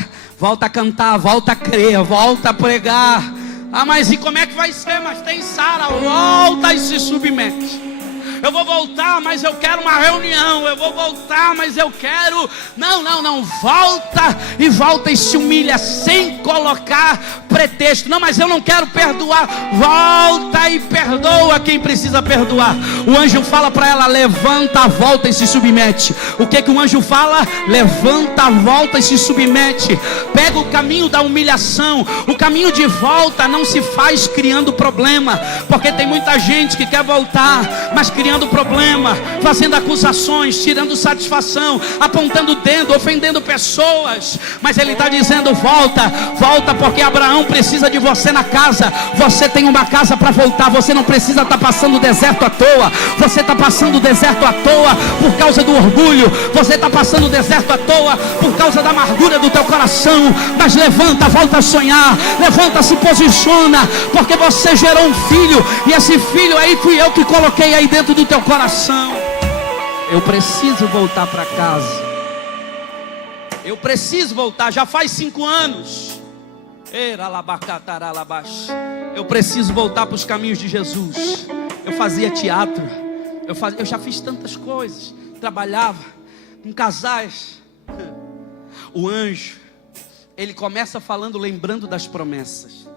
a cantar, volta a crer, volta a pregar. Ah, mas e como é que vai ser? Mas tem Sara. Volta e se submete. Eu vou voltar, mas eu quero uma reunião. Eu vou voltar, mas eu quero... Não, volta e se humilha sem colocar pretexto. Não, mas eu não quero perdoar. Volta e perdoa quem precisa perdoar. O anjo fala para ela: levanta, volta e se submete. O que o anjo fala? Levanta, volta e se submete. Pega o caminho da humilhação. O caminho de volta não se faz criando problema, porque tem muita gente que quer voltar, mas criando problema, fazendo acusações, tirando satisfação, apontando o dedo, ofendendo pessoas. Mas ele está dizendo: volta, porque Abraão precisa de você na casa. Você tem uma casa para voltar. Você não precisa estar passando o deserto à toa. Você está passando o deserto à toa por causa do orgulho. Você está passando o deserto à toa por causa da amargura do teu coração. Mas levanta, volta a sonhar. Levanta, se posiciona, porque você gerou um filho, e esse filho aí fui eu que coloquei aí dentro do teu coração. Eu preciso voltar para casa. Eu preciso voltar. Já faz 5 anos. Eu preciso voltar para os caminhos de Jesus. Eu fazia teatro. Eu já fiz tantas coisas. Trabalhava com casais. O anjo, ele começa falando, lembrando das promessas.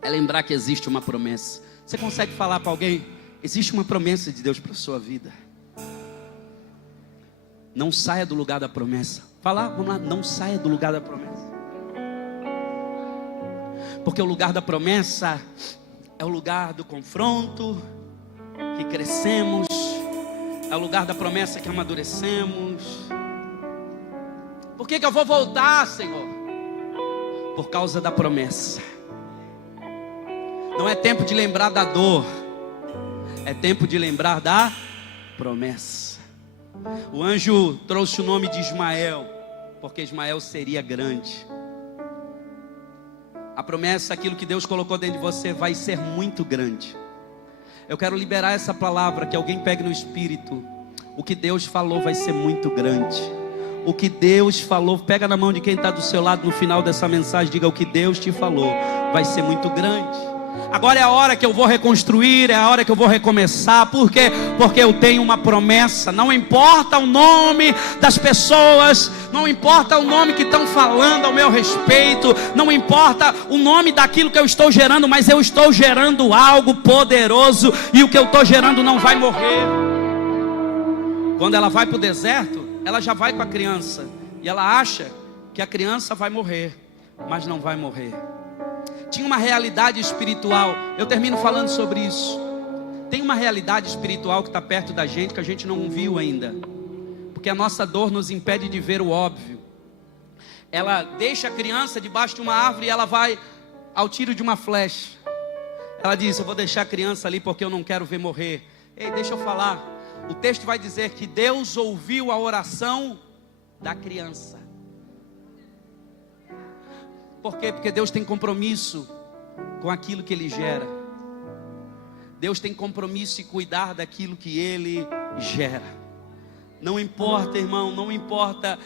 É lembrar que existe uma promessa. Você consegue falar para alguém: existe uma promessa de Deus para a sua vida. Não saia do lugar da promessa. Fala, vamos lá, não saia do lugar da promessa. Porque o lugar da promessa é o lugar do confronto, que crescemos, é o lugar da promessa que amadurecemos. Por que eu vou voltar, Senhor? Por causa da promessa. Não é tempo de lembrar da dor, é tempo de lembrar da promessa. O anjo trouxe o nome de Ismael, porque Ismael seria grande. A promessa, aquilo que Deus colocou dentro de você, vai ser muito grande. Eu quero liberar essa palavra, que alguém pegue no espírito. O que Deus falou vai ser muito grande. O que Deus falou, pega na mão de quem está do seu lado no final dessa mensagem, diga: o que Deus te falou vai ser muito grande. Agora é a hora que eu vou reconstruir, é a hora que eu vou recomeçar. Por quê? Porque eu tenho uma promessa. Não importa o nome das pessoas, não importa o nome que estão falando ao meu respeito, não importa o nome daquilo que eu estou gerando, mas eu estou gerando algo poderoso, e o que eu estou gerando não vai morrer. Quando ela vai para o deserto, ela já vai com a criança, e ela acha que a criança vai morrer, mas não vai morrer. Tinha uma realidade espiritual. Eu termino falando sobre isso. Tem uma realidade espiritual que está perto da gente, que a gente não viu ainda, porque a nossa dor nos impede de ver o óbvio. Ela deixa a criança debaixo de uma árvore e ela vai ao tiro de uma flecha. Ela diz: eu vou deixar a criança ali porque eu não quero ver morrer. Ei, deixa eu falar. O texto vai dizer que Deus ouviu a oração da criança. Por quê? Porque Deus tem compromisso com aquilo que Ele gera. Deus tem compromisso em cuidar daquilo que Ele gera. Não importa, irmão, não importa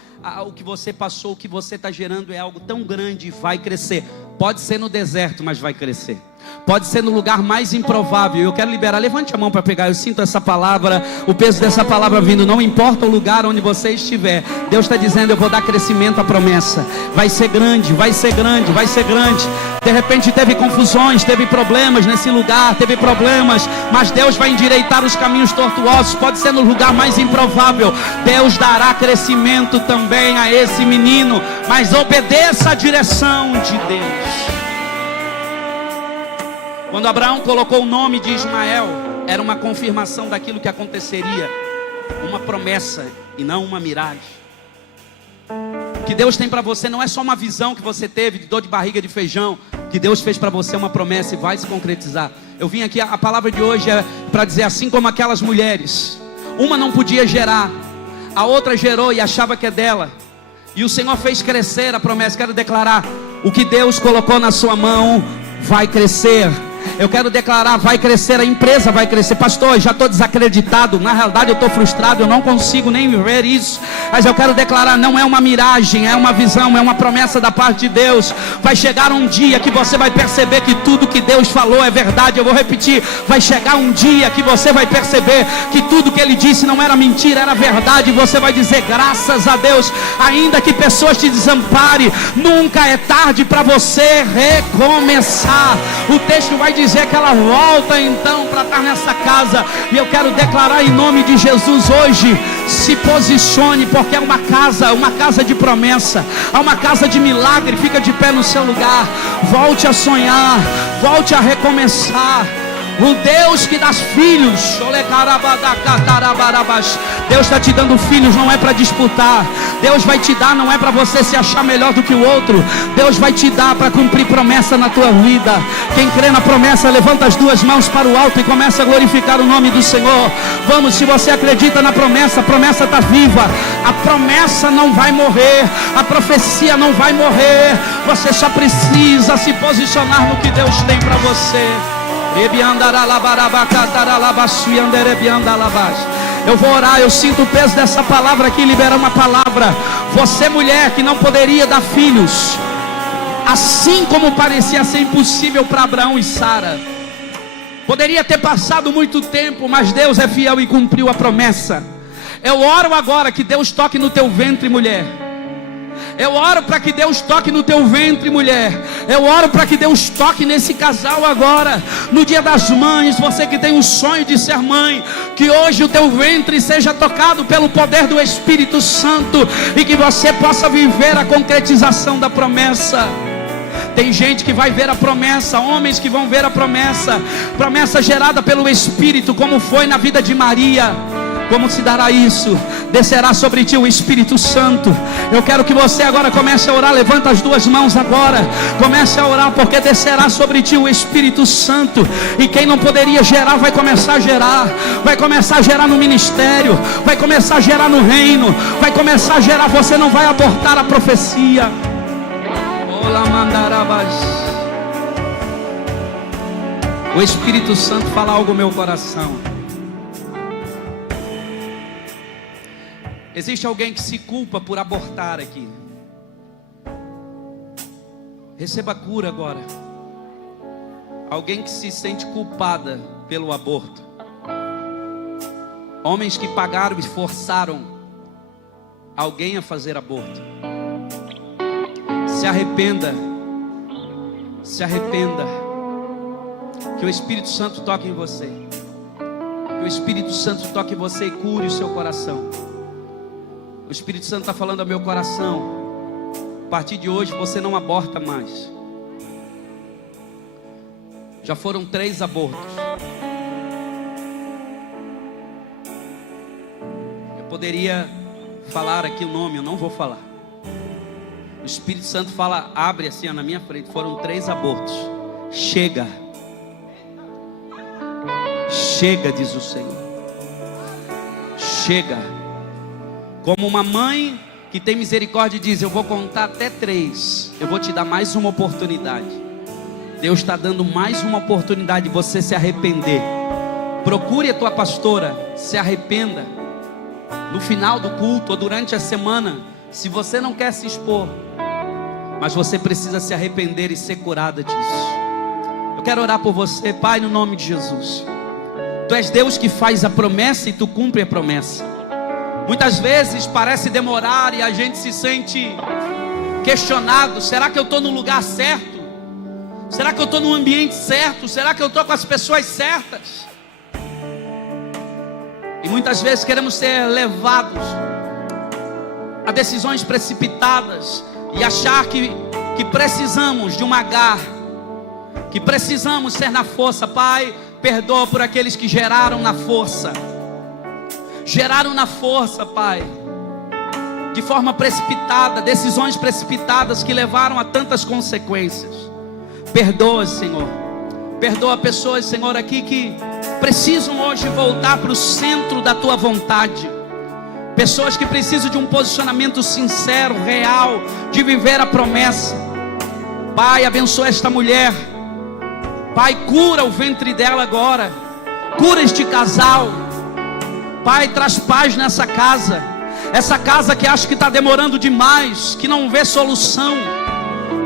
o que você passou, o que você está gerando é algo tão grande e vai crescer. Pode ser no deserto, mas vai crescer. Pode ser no lugar mais improvável. Eu quero liberar, levante a mão para pegar. Eu sinto essa palavra, o peso dessa palavra vindo. Não importa o lugar onde você estiver, Deus está dizendo: eu vou dar crescimento à promessa. Vai ser grande, vai ser grande, vai ser grande. De repente teve confusões, teve problemas nesse lugar, teve problemas, mas Deus vai endireitar os caminhos tortuosos. Pode ser no lugar mais improvável, Deus dará crescimento também a esse menino. Mas obedeça a direção de Deus. Quando Abraão colocou o nome de Ismael, era uma confirmação daquilo que aconteceria, uma promessa e não uma miragem. O que Deus tem para você não é só uma visão que você teve de dor de barriga de feijão. O que Deus fez para você é uma promessa e vai se concretizar. Eu vim aqui, a palavra de hoje é para dizer: assim como aquelas mulheres, uma não podia gerar, a outra gerou e achava que é dela, e o Senhor fez crescer a promessa. Quero declarar: o que Deus colocou na sua mão vai crescer. Eu quero declarar: vai crescer, a empresa vai crescer. Pastor, já estou desacreditado, na realidade eu estou frustrado, eu não consigo nem ver isso. Mas eu quero declarar: não é uma miragem, é uma visão, é uma promessa da parte de Deus. Vai chegar um dia que você vai perceber que tudo que Deus falou é verdade. Eu vou repetir: vai chegar um dia que você vai perceber que tudo que Ele disse não era mentira, era verdade. E você vai dizer: graças a Deus. Ainda que pessoas te desamparem, nunca é tarde para você recomeçar. O texto vai dizer que ela volta então para estar nessa casa. E eu quero declarar em nome de Jesus hoje: se posicione, porque é uma casa de promessa, é uma casa de milagre. Fica de pé no seu lugar, volte a sonhar, volte a recomeçar. O Deus que dá filhos, Deus está te dando filhos, não é para disputar. Deus vai te dar, não é para você se achar melhor do que o outro. Deus vai te dar para cumprir promessa na tua vida. Quem crê na promessa, levanta as duas mãos para o alto e começa a glorificar o nome do Senhor. Vamos, se você acredita na promessa, a promessa está viva. A promessa não vai morrer, a profecia não vai morrer. Você só precisa se posicionar no que Deus tem para você. Eu vou orar, eu sinto o peso dessa palavra aqui, liberar uma palavra. Você, mulher que não poderia dar filhos, assim como parecia ser impossível para Abraão e Sara, poderia ter passado muito tempo, mas Deus é fiel e cumpriu a promessa. Eu oro agora que Deus toque no teu ventre, mulher. Eu oro para que Deus toque no teu ventre, mulher. Eu oro para que Deus toque nesse casal agora, no dia das mães. Você que tem o sonho de ser mãe, que hoje o teu ventre seja tocado pelo poder do Espírito Santo, e que você possa viver a concretização da promessa. Tem gente que vai ver a promessa, homens que vão ver a promessa, promessa gerada pelo Espírito, como foi na vida de Maria. Como se dará isso? Descerá sobre ti o Espírito Santo. Eu quero que você agora comece a orar. Levanta as duas mãos agora. Comece a orar, porque descerá sobre ti o Espírito Santo. E quem não poderia gerar, vai começar a gerar. Vai começar a gerar no ministério. Vai começar a gerar no reino. Vai começar a gerar. Você não vai abortar a profecia. Olá, mandarabas. O Espírito Santo fala algo no meu coração. Existe alguém que se culpa por abortar aqui. Receba cura agora. Alguém que se sente culpada pelo aborto. Homens que pagaram e forçaram alguém a fazer aborto. Se arrependa. Se arrependa. Que o Espírito Santo toque em você. Que o Espírito Santo toque em você e cure o seu coração. O Espírito Santo está falando ao meu coração. A partir de hoje você não aborta mais. Já foram 3 abortos. Eu poderia falar aqui o nome, eu não vou falar. O Espírito Santo fala, abre assim na minha frente. Foram 3 abortos. Chega. Chega, diz o Senhor. Chega. Como uma mãe que tem misericórdia diz, eu vou contar até 3. Eu vou te dar mais uma oportunidade. Deus está dando mais uma oportunidade de você se arrepender. Procure a tua pastora, se arrependa. No final do culto ou durante a semana, se você não quer se expor, mas você precisa se arrepender e ser curada disso. Eu quero orar por você, Pai, no nome de Jesus. Tu és Deus que faz a promessa e tu cumpre a promessa. Muitas vezes parece demorar e a gente se sente questionado. Será que eu estou no lugar certo? Será que eu estou no ambiente certo? Será que eu estou com as pessoas certas? E muitas vezes queremos ser levados a decisões precipitadas e achar que precisamos de uma garra, que precisamos ser na força. Pai, perdoa por aqueles que geraram na força. Geraram na força, Pai, de forma precipitada, decisões precipitadas que levaram a tantas consequências. Perdoa, Senhor. Perdoa pessoas, Senhor, aqui que precisam hoje voltar para o centro da Tua vontade. Pessoas que precisam de um posicionamento sincero, real, de viver a promessa. Pai, abençoa esta mulher. Pai, cura o ventre dela agora. Cura este casal. Pai, traz paz nessa casa. Essa casa que acha que está demorando demais, que não vê solução.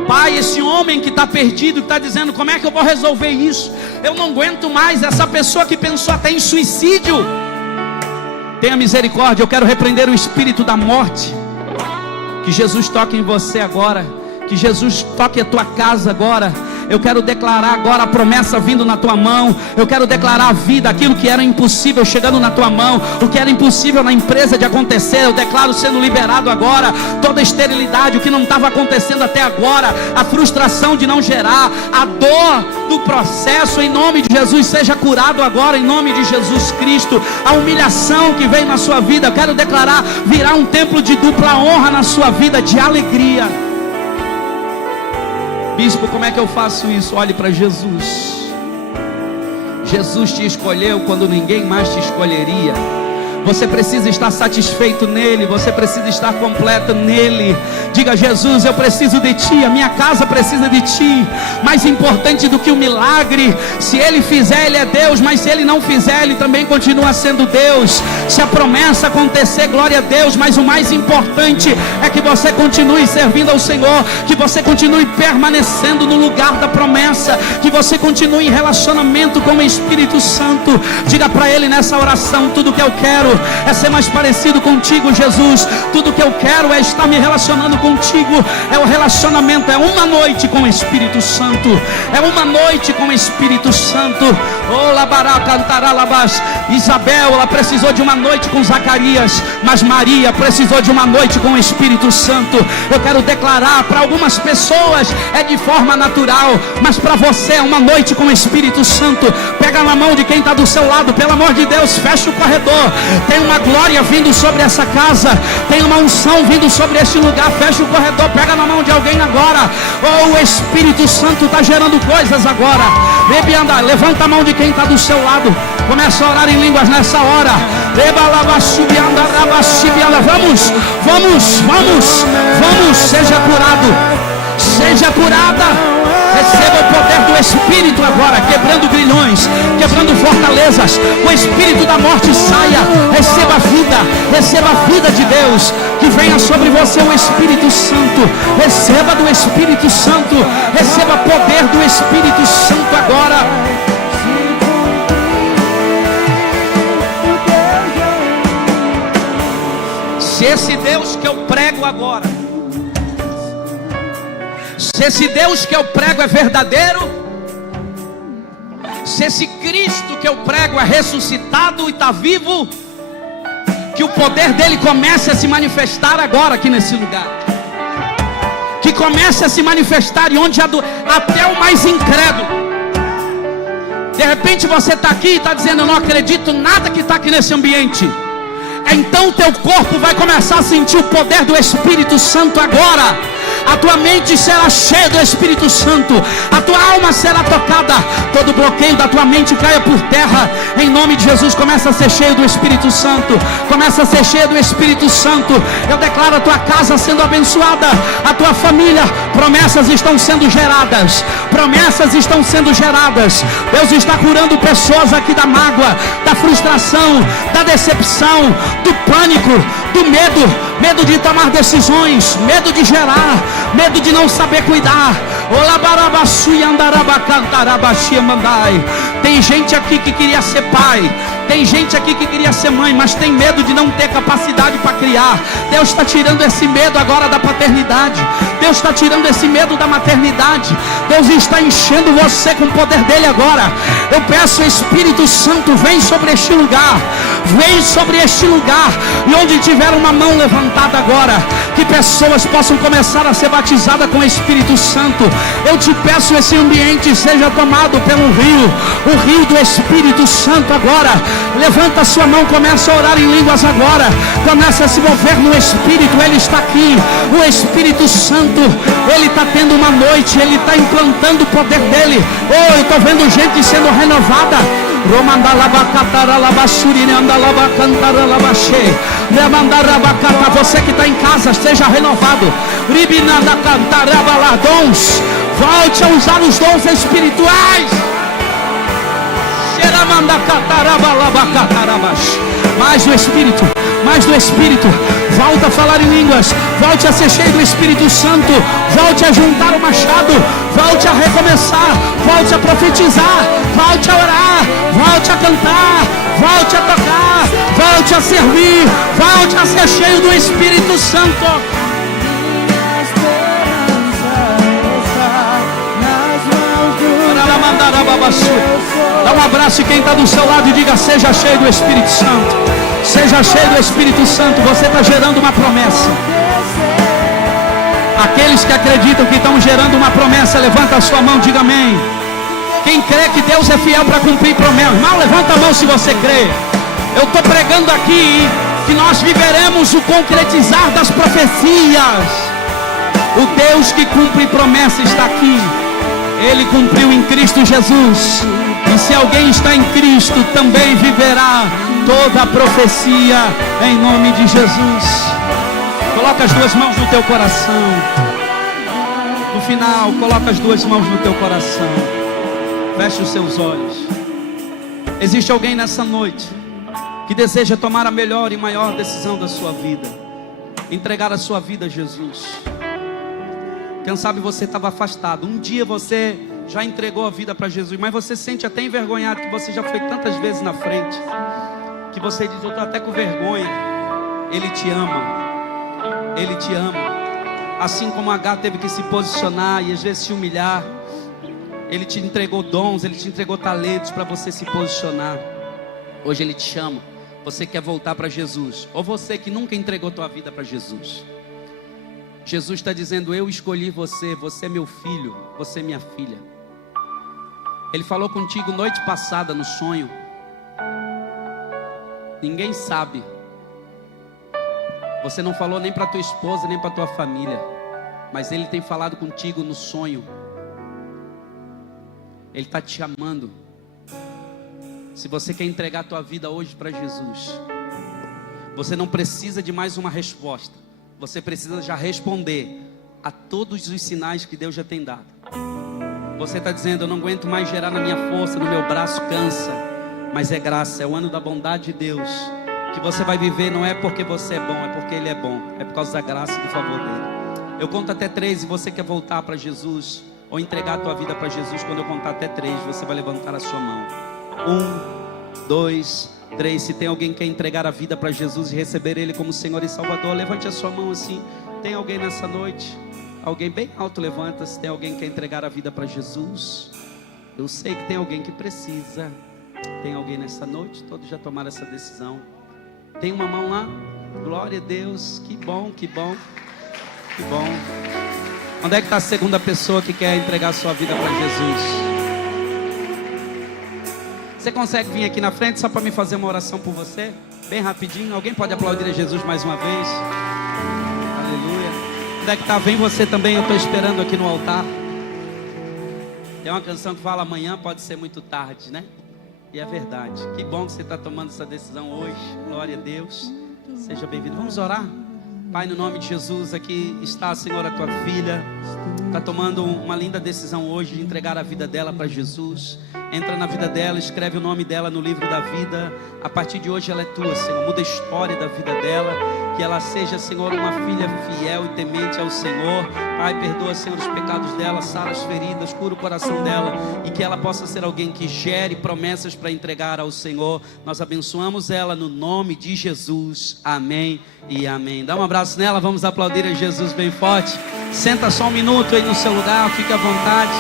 Pai, esse homem que está perdido, que está dizendo, como é que eu vou resolver isso? Eu não aguento mais. Essa pessoa que pensou até em suicídio. Tenha misericórdia, eu quero repreender o espírito da morte. Que Jesus toque em você agora. Que Jesus toque a tua casa agora. Eu quero declarar agora a promessa vindo na tua mão. Eu quero declarar a vida, aquilo que era impossível chegando na tua mão. O que era impossível na empresa de acontecer, eu declaro sendo liberado agora. Toda a esterilidade, o que não estava acontecendo até agora, a frustração de não gerar, a dor do processo, em nome de Jesus, seja curado agora, em nome de Jesus Cristo. A humilhação que vem na sua vida, eu quero declarar, virá um templo de dupla honra na sua vida, de alegria. Bispo, como é que eu faço isso? Olhe para Jesus. Jesus te escolheu quando ninguém mais te escolheria. Você precisa estar satisfeito nele. Você precisa estar completo nele. Diga, Jesus, eu preciso de ti. A minha casa precisa de ti. Mais importante do que o milagre, se ele fizer, ele é Deus. Mas se ele não fizer, ele também continua sendo Deus. Se a promessa acontecer, glória a Deus. Mas o mais importante é que você continue servindo ao Senhor. Que você continue permanecendo no lugar da promessa. Que você continue em relacionamento com o Espírito Santo. Diga para ele nessa oração, tudo que eu quero é ser mais parecido contigo, Jesus. Tudo que eu quero é estar me relacionando contigo. É o relacionamento, é uma noite com o Espírito Santo. É uma noite com o Espírito Santo. Oh, labará, cantará, labás. Isabel, ela precisou de uma noite com Zacarias, mas Maria precisou de uma noite com o Espírito Santo. Eu quero declarar para algumas pessoas é de forma natural, mas para você é uma noite com o Espírito Santo. Pega na mão de quem está do seu lado, pelo amor de Deus, fecha o corredor. Tem uma glória vindo sobre essa casa, tem uma unção vindo sobre este lugar. Fecha o corredor, pega na mão de alguém agora. Oh, o Espírito Santo está gerando coisas agora. Bebe, anda, levanta a mão de quem está do seu lado. Começa a orar em línguas nessa hora. Vamos, seja curado, seja curada. Receba o poder do Espírito agora, quebrando grilhões, quebrando fortalezas. O espírito da morte saia. Receba a vida de Deus, que venha sobre você o Espírito Santo. Receba do Espírito Santo, receba poder do Espírito Santo agora. Se esse Deus que eu prego agora, se esse Deus que eu prego é verdadeiro, se esse Cristo que eu prego é ressuscitado e está vivo, que o poder dele comece a se manifestar agora aqui nesse lugar. Que comece a se manifestar em onde até o mais incrédulo. De repente você está aqui e está dizendo: eu não acredito nada que está aqui nesse ambiente. Então o teu corpo vai começar a sentir o poder do Espírito Santo agora. A tua mente será cheia do Espírito Santo. A tua alma será tocada. Todo bloqueio da tua mente caia por terra. Em nome de Jesus, começa a ser cheio do Espírito Santo. Começa a ser cheio do Espírito Santo. Eu declaro a tua casa sendo abençoada. A tua família. Promessas estão sendo geradas. Promessas estão sendo geradas. Deus está curando pessoas aqui da mágoa, da frustração, da decepção, do pânico, do medo. Medo de tomar decisões, medo de gerar, medo de não saber cuidar. Tem gente aqui que queria ser pai, tem gente aqui que queria ser mãe, mas tem medo de não ter capacidade para criar. Deus está tirando esse medo agora da paternidade. Deus está tirando esse medo da maternidade. Deus está enchendo você com o poder dele agora. Eu peço, Espírito Santo, vem sobre este lugar. Vem sobre este lugar. E onde tiver uma mão levantada agora, que pessoas possam começar a ser batizadas com o Espírito Santo. Eu te peço, esse ambiente seja tomado pelo rio, o rio do Espírito Santo agora. Levanta a sua mão, começa a orar em línguas agora. Começa a se mover no Espírito. Ele está aqui, o Espírito Santo. Ele está tendo uma noite, ele está implantando o poder dele. Oh, eu estou vendo gente sendo renovada. Você que está em casa, seja renovado. Dons, volte a usar os dons espirituais. Mais do Espírito, mais do Espírito. Volta a falar em línguas, volte a ser cheio do Espírito Santo. Volte a juntar o machado, volte a recomeçar, volte a profetizar, volte a orar, volte a cantar, volte a tocar, volte a servir, volte a ser cheio do Espírito Santo. Dá um abraço em quem está do seu lado e diga: seja cheio do Espírito Santo. Seja cheio do Espírito Santo. Você está gerando uma promessa. Aqueles que acreditam que estão gerando uma promessa, levanta a sua mão e diga amém. Quem crê que Deus é fiel para cumprir promessas, irmão, levanta a mão se você crê. Eu estou pregando aqui que nós viveremos o concretizar das profecias. O Deus que cumpre promessa está aqui. Ele cumpriu em Cristo Jesus. E se alguém está em Cristo, também viverá toda a profecia em nome de Jesus. Coloca as duas mãos no teu coração. No final, coloca as duas mãos no teu coração. Feche os seus olhos. Existe alguém nessa noite que deseja tomar a melhor e maior decisão da sua vida, entregar a sua vida a Jesus. Quem sabe você estava afastado. Um dia você já entregou a vida para Jesus, mas você se sente até envergonhado que você já foi tantas vezes na frente. que você diz, eu estou até com vergonha. Ele te ama. Ele te ama. Assim como Agar teve que se posicionar e às vezes se humilhar, Ele te entregou dons, Ele te entregou talentos para você se posicionar. Hoje Ele te chama. Você quer voltar para Jesus, ou você que nunca entregou tua vida para Jesus. Jesus está dizendo, eu escolhi você, você é meu filho, você é minha filha. Ele falou contigo noite passada no sonho. Ninguém sabe. Você não falou nem para tua esposa, nem para tua família, mas Ele tem falado contigo no sonho. Ele está te chamando. Se você quer entregar a tua vida hoje para Jesus, você não precisa de mais uma resposta. Você precisa já responder a todos os sinais que Deus já tem dado. Você está dizendo, eu não aguento mais gerar na minha força, no meu braço cansa. Mas é graça, é o ano da bondade de Deus. Que você vai viver não é porque você é bom, é porque Ele é bom. É por causa da graça e do favor dEle. Eu conto até 3 e você quer voltar para Jesus, ou entregar a tua vida para Jesus. Quando eu contar até 3, você vai levantar a sua mão. 1, 2, 3. Se tem alguém que quer entregar a vida para Jesus e receber Ele como Senhor e Salvador, levante a sua mão assim. Tem alguém nessa noite? Alguém bem alto, levanta. Se tem alguém que quer entregar a vida para Jesus. Eu sei que tem alguém que precisa. Tem alguém nessa noite? Todos já tomaram essa decisão. Tem uma mão lá? Glória a Deus. Que bom, que bom. Que bom. Onde é que está a segunda pessoa que quer entregar a sua vida para Jesus? Você consegue vir aqui na frente só para me fazer uma oração por você? Bem rapidinho. Alguém pode aplaudir a Jesus mais uma vez? Aleluia. Onde é que está? Vem você também, eu estou esperando aqui no altar. Tem uma canção que fala, amanhã pode ser muito tarde, né? E é verdade. Que bom que você está tomando essa decisão hoje. Glória a Deus. Seja bem-vindo. Vamos orar? Pai, no nome de Jesus, aqui está, Senhor, a tua filha. Está tomando uma linda decisão hoje de entregar a vida dela para Jesus. Entra na vida dela, escreve o nome dela no livro da vida. A partir de hoje ela é tua, Senhor. Muda a história da vida dela. Que ela seja, Senhor, uma filha fiel e temente ao Senhor. Pai, perdoa, Senhor, os pecados dela, sara as feridas, cura o coração dela. E que ela possa ser alguém que gere promessas para entregar ao Senhor. Nós abençoamos ela no nome de Jesus. Amém e amém. Dá um abraço nela, vamos aplaudir a Jesus bem forte. Senta só um minuto aí no seu lugar, fica à vontade.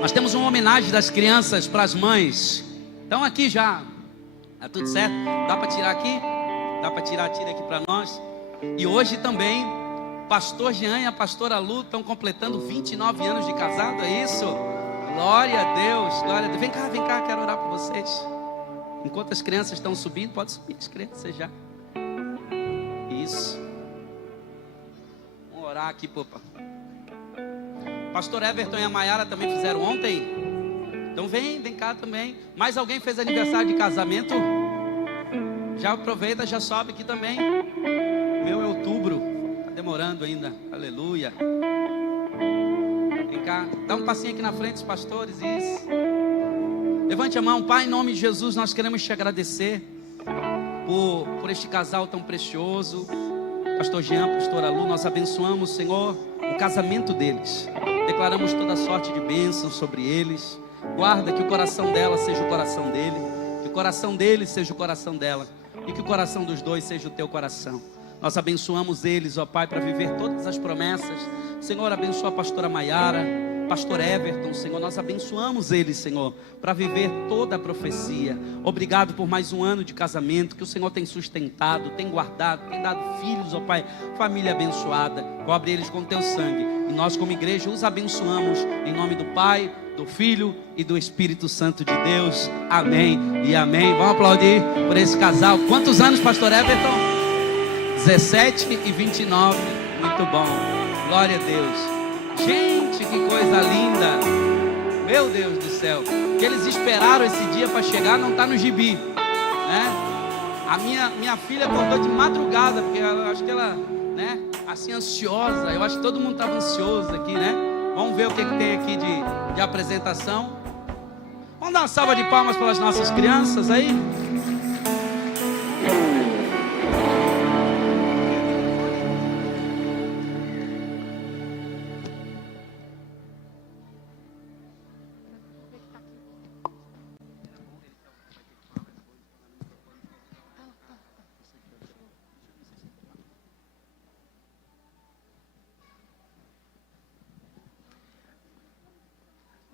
Nós temos uma homenagem das crianças para as mães. Estão aqui já. Tá tudo certo? Dá para tirar aqui? Dá para tirar, tira aqui para nós. E hoje também, pastor Jean e a pastora Lu estão completando 29 anos de casado, é isso? Glória a Deus, glória a Deus. Vem cá, quero orar por vocês. Enquanto as crianças estão subindo, pode subir as crianças já. Isso. Vamos orar aqui, popa. Pastor Everton e a Maiara também fizeram ontem. Então vem cá também. Mais alguém fez aniversário de casamento? Já aproveita, já sobe aqui também. Meu é outubro. Está demorando ainda. Aleluia. Vem cá. Dá um passinho aqui na frente, os pastores. Isso. Levante a mão. Pai, em nome de Jesus, nós queremos te agradecer por este casal tão precioso. Pastor Jean, pastora Lu, nós abençoamos, Senhor, o casamento deles. Declaramos toda sorte de bênção sobre eles. Guarda que o coração dela seja o coração dele, que o coração dele seja o coração dela, e que o coração dos dois seja o teu coração. Nós abençoamos eles, ó Pai, para viver todas as promessas. Senhor, abençoa a pastora Maiara, pastor Everton, Senhor, nós abençoamos eles, Senhor, para viver toda a profecia. Obrigado por mais um ano de casamento, que o Senhor tem sustentado, tem guardado, tem dado filhos, ó Pai, família abençoada. Cobre eles com teu sangue, e nós como igreja os abençoamos, em nome do Pai, do Filho e do Espírito Santo de Deus. Amém e amém. Vamos aplaudir por esse casal. Quantos anos, pastor Everton? 17 e 29. Muito bom. Glória a Deus. Gente, que coisa linda. Meu Deus do céu. Que eles esperaram esse dia para chegar, não está no gibi, né? A minha filha acordou de madrugada, porque eu acho que ela, né, assim, ansiosa. Eu acho que todo mundo estava ansioso aqui, né? Vamos ver o que tem aqui de apresentação. Vamos dar uma salva de palmas para as nossas crianças aí.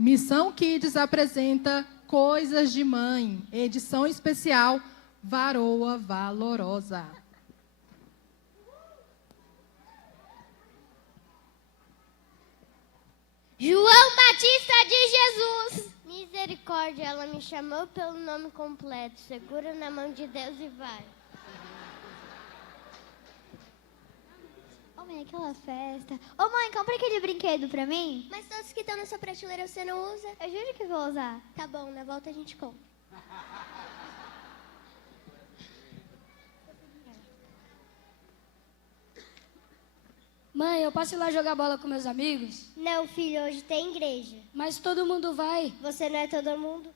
Missão Kids apresenta Coisas de Mãe, edição especial Varoa Valorosa. João Batista de Jesus. Misericórdia, ela me chamou pelo nome completo. Segura na mão de Deus e vai. Ô mãe, aquela festa. Ô mãe, compra aquele brinquedo pra mim. Mas todos que estão na sua prateleira você não usa? Eu juro que vou usar. Tá bom, na volta a gente compra. Mãe, eu posso ir lá jogar bola com meus amigos? Não, filho, hoje tem igreja. Mas todo mundo vai. Você não é todo mundo?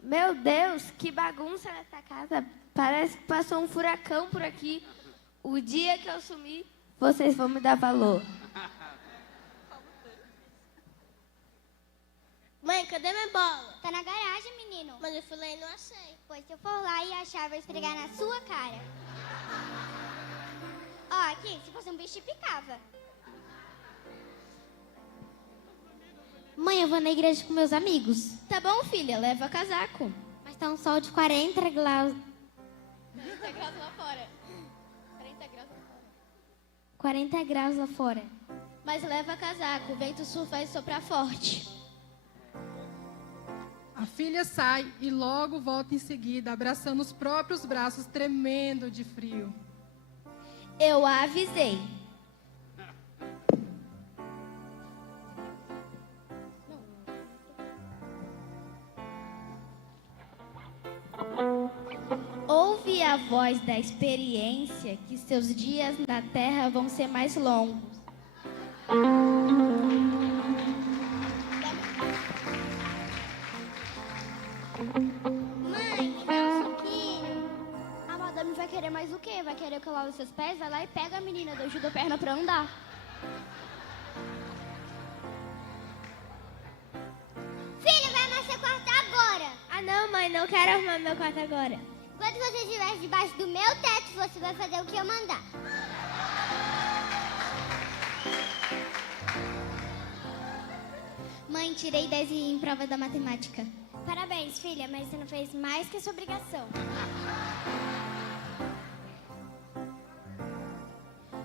Meu Deus, que bagunça nessa casa. Parece que passou um furacão por aqui. O dia que eu sumir, vocês vão me dar valor. Mãe, cadê minha bola? Tá na garagem, menino. Mas eu fui lá e não achei. Pois se eu for lá e achar, vou esfregar na sua cara. Ó, aqui, se fosse um bicho, picava. Mãe, eu vou na igreja com meus amigos. Tá bom, filha, leva casaco. Mas tá um sol de 40 graus. 40 graus lá fora. 40 graus lá fora. 40 graus lá fora. Mas leva casaco, o vento sul vai soprar forte. A filha sai e logo volta em seguida, abraçando os próprios braços, tremendo de frio. Eu a avisei. Ouve a voz da experiência que seus dias na terra vão ser mais longos. Mãe, me dá um suquinho. A madame vai querer mais o quê? Vai querer que eu lave seus pés? Vai lá e pega a menina, eu ajudo a perna pra andar. Filho, vai arrumar seu quarto agora. Ah não, mãe, não quero arrumar meu quarto agora. Quando você estiver debaixo do meu teto, você vai fazer o que eu mandar. Mãe, tirei 10 em prova da matemática. Parabéns, filha, mas você não fez mais que a sua obrigação.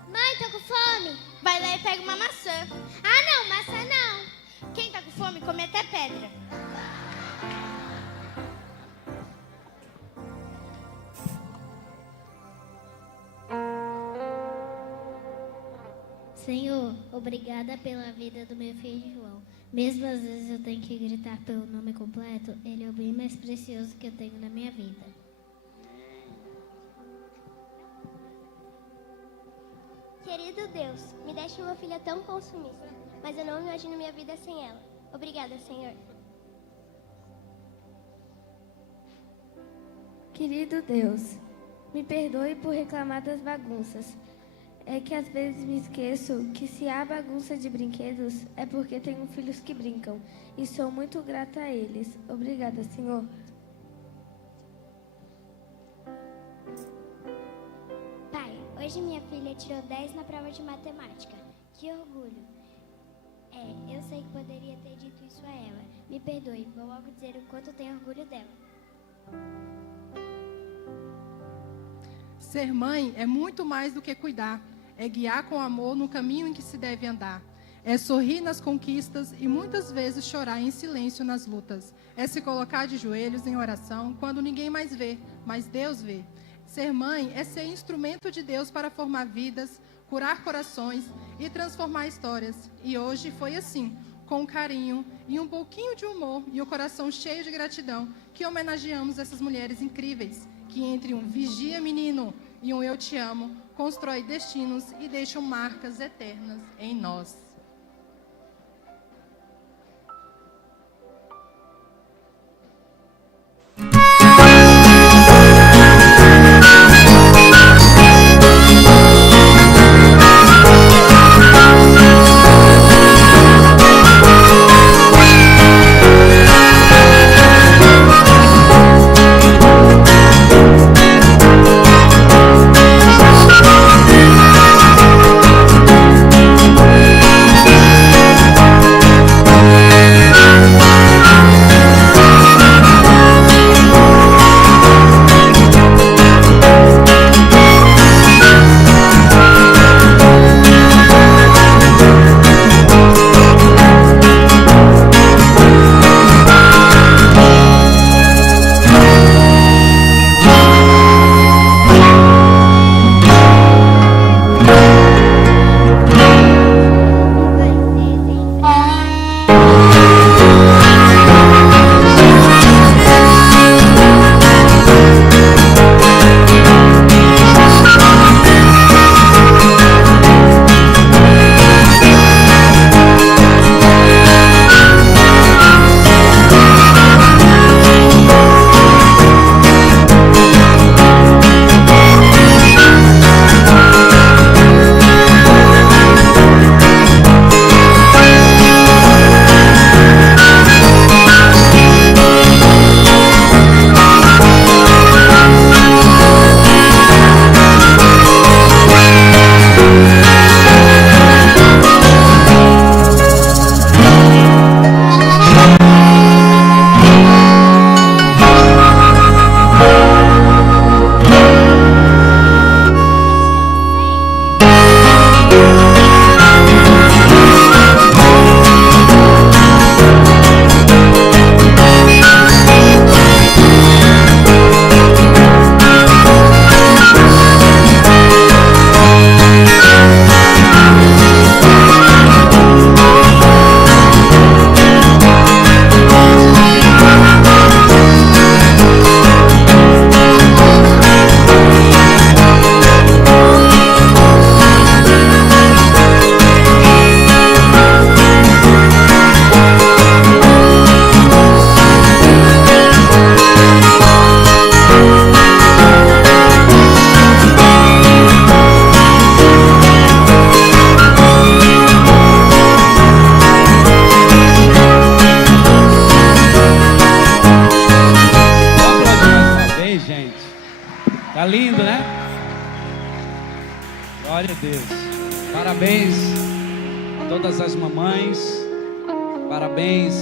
Mãe, tô com fome. Vai lá e pega uma maçã. Ah, não, maçã não. Quem tá com fome come até pedra. Senhor, obrigada pela vida do meu filho João. Mesmo às vezes eu tenho que gritar pelo nome completo, ele é o bem mais precioso que eu tenho na minha vida. Querido Deus, me deixe uma filha tão consumista, mas eu não imagino minha vida sem ela. Obrigada, Senhor. Querido Deus, me perdoe por reclamar das bagunças. É que às vezes me esqueço que se há bagunça de brinquedos é porque tenho filhos que brincam e sou muito grata a eles. Obrigada, Senhor. Pai, hoje minha filha tirou 10 na prova de matemática. Que orgulho. Eu sei que poderia ter dito isso a ela. Me perdoe, vou logo dizer o quanto tenho orgulho dela. Ser mãe é muito mais do que cuidar. É guiar com amor no caminho em que se deve andar. É sorrir nas conquistas e muitas vezes chorar em silêncio nas lutas. É se colocar de joelhos em oração quando ninguém mais vê, mas Deus vê. Ser mãe é ser instrumento de Deus para formar vidas, curar corações e transformar histórias. E hoje foi assim, com carinho e um pouquinho de humor e o coração cheio de gratidão, que homenageamos essas mulheres incríveis, que entre um vigia menino e um eu te amo, constrói destinos e deixam marcas eternas em nós. Tá lindo, né? Glória a Deus. Parabéns a todas as mamães. Parabéns.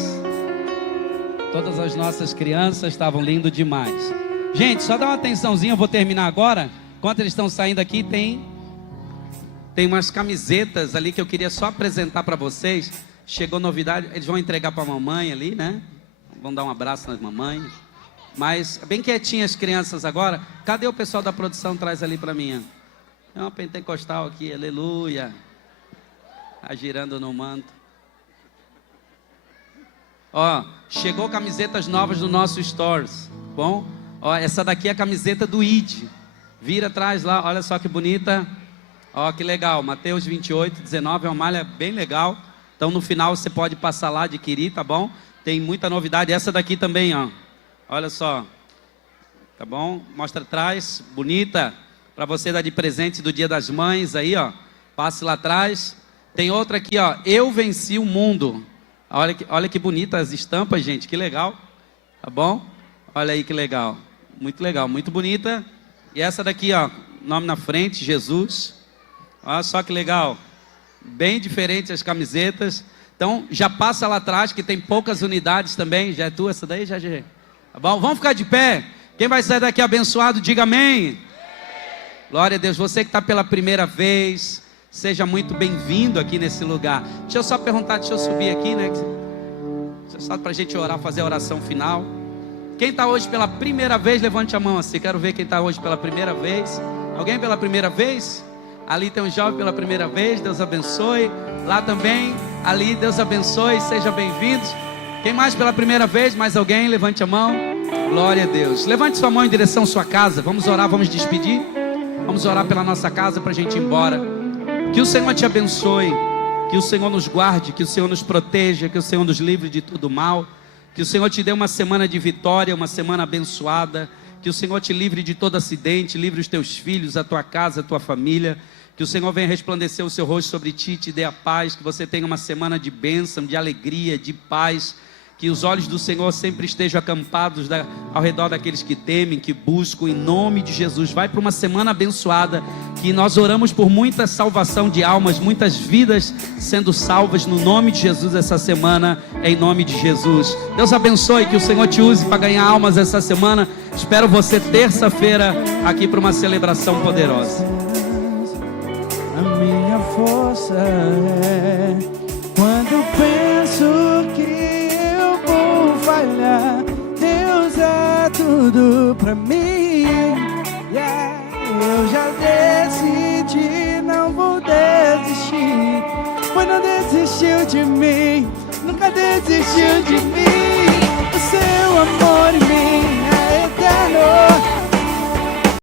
Todas as nossas crianças estavam lindo demais. Gente, só dá uma atençãozinha, eu vou terminar agora. Enquanto eles estão saindo aqui, tem umas camisetas ali que eu queria só apresentar para vocês. Chegou novidade, eles vão entregar para a mamãe ali, né? Vão dar um abraço nas mamães. Mas, bem quietinho as crianças agora. Cadê o pessoal da produção? Traz ali para mim. É uma pentecostal aqui, aleluia. Tá girando no manto. Ó, chegou camisetas novas do nosso Stores. Bom, ó, essa daqui é a camiseta do ID. Vira atrás lá, olha só que bonita. Ó, que legal, Mateus 28, 19, é uma malha bem legal. Então no final você pode passar lá, adquirir, tá bom? Tem muita novidade, essa daqui também, ó. Olha só, tá bom? Mostra atrás, bonita. Para você dar de presente do Dia das Mães aí, ó. Passe lá atrás. Tem outra aqui, ó, Eu Venci o Mundo. Olha que bonita as estampas, gente, que legal. Tá bom? Olha aí que legal, muito bonita. E essa daqui, ó, nome na frente, Jesus. Olha só que legal. Bem diferente as camisetas. Então, já passa lá atrás, que tem poucas unidades também. Já é tua essa daí, já? Tá bom? Vamos ficar de pé. Quem vai sair daqui abençoado, diga amém. Glória a Deus. Você que está pela primeira vez, seja muito bem-vindo aqui nesse lugar. Deixa eu só perguntar, deixa eu subir aqui, né? Só para a gente orar, fazer a oração final. Quem está hoje pela primeira vez, levante a mão assim. Quero ver quem está hoje pela primeira vez. Alguém pela primeira vez? Ali tem um jovem pela primeira vez, Deus abençoe. Lá também, ali, Deus abençoe, sejam bem-vindos. Quem mais pela primeira vez? Mais alguém? Levante a mão. Glória a Deus. Levante sua mão em direção à sua casa. Vamos orar, vamos despedir. Vamos orar pela nossa casa para a gente ir embora. Que o Senhor te abençoe. Que o Senhor nos guarde, que o Senhor nos proteja, que o Senhor nos livre de todo mal. Que o Senhor te dê uma semana de vitória, uma semana abençoada. Que o Senhor te livre de todo acidente, livre os teus filhos, a tua casa, a tua família. Que o Senhor venha resplandecer o seu rosto sobre ti, te dê a paz. Que você tenha uma semana de bênção, de alegria, de paz. Que os olhos do Senhor sempre estejam acampados ao redor daqueles que temem, que buscam, em nome de Jesus. Vai para uma semana abençoada, que nós oramos por muita salvação de almas, muitas vidas sendo salvas no nome de Jesus essa semana, em nome de Jesus. Deus abençoe, que o Senhor te use para ganhar almas essa semana. Espero você terça-feira aqui para uma celebração poderosa. A minha força é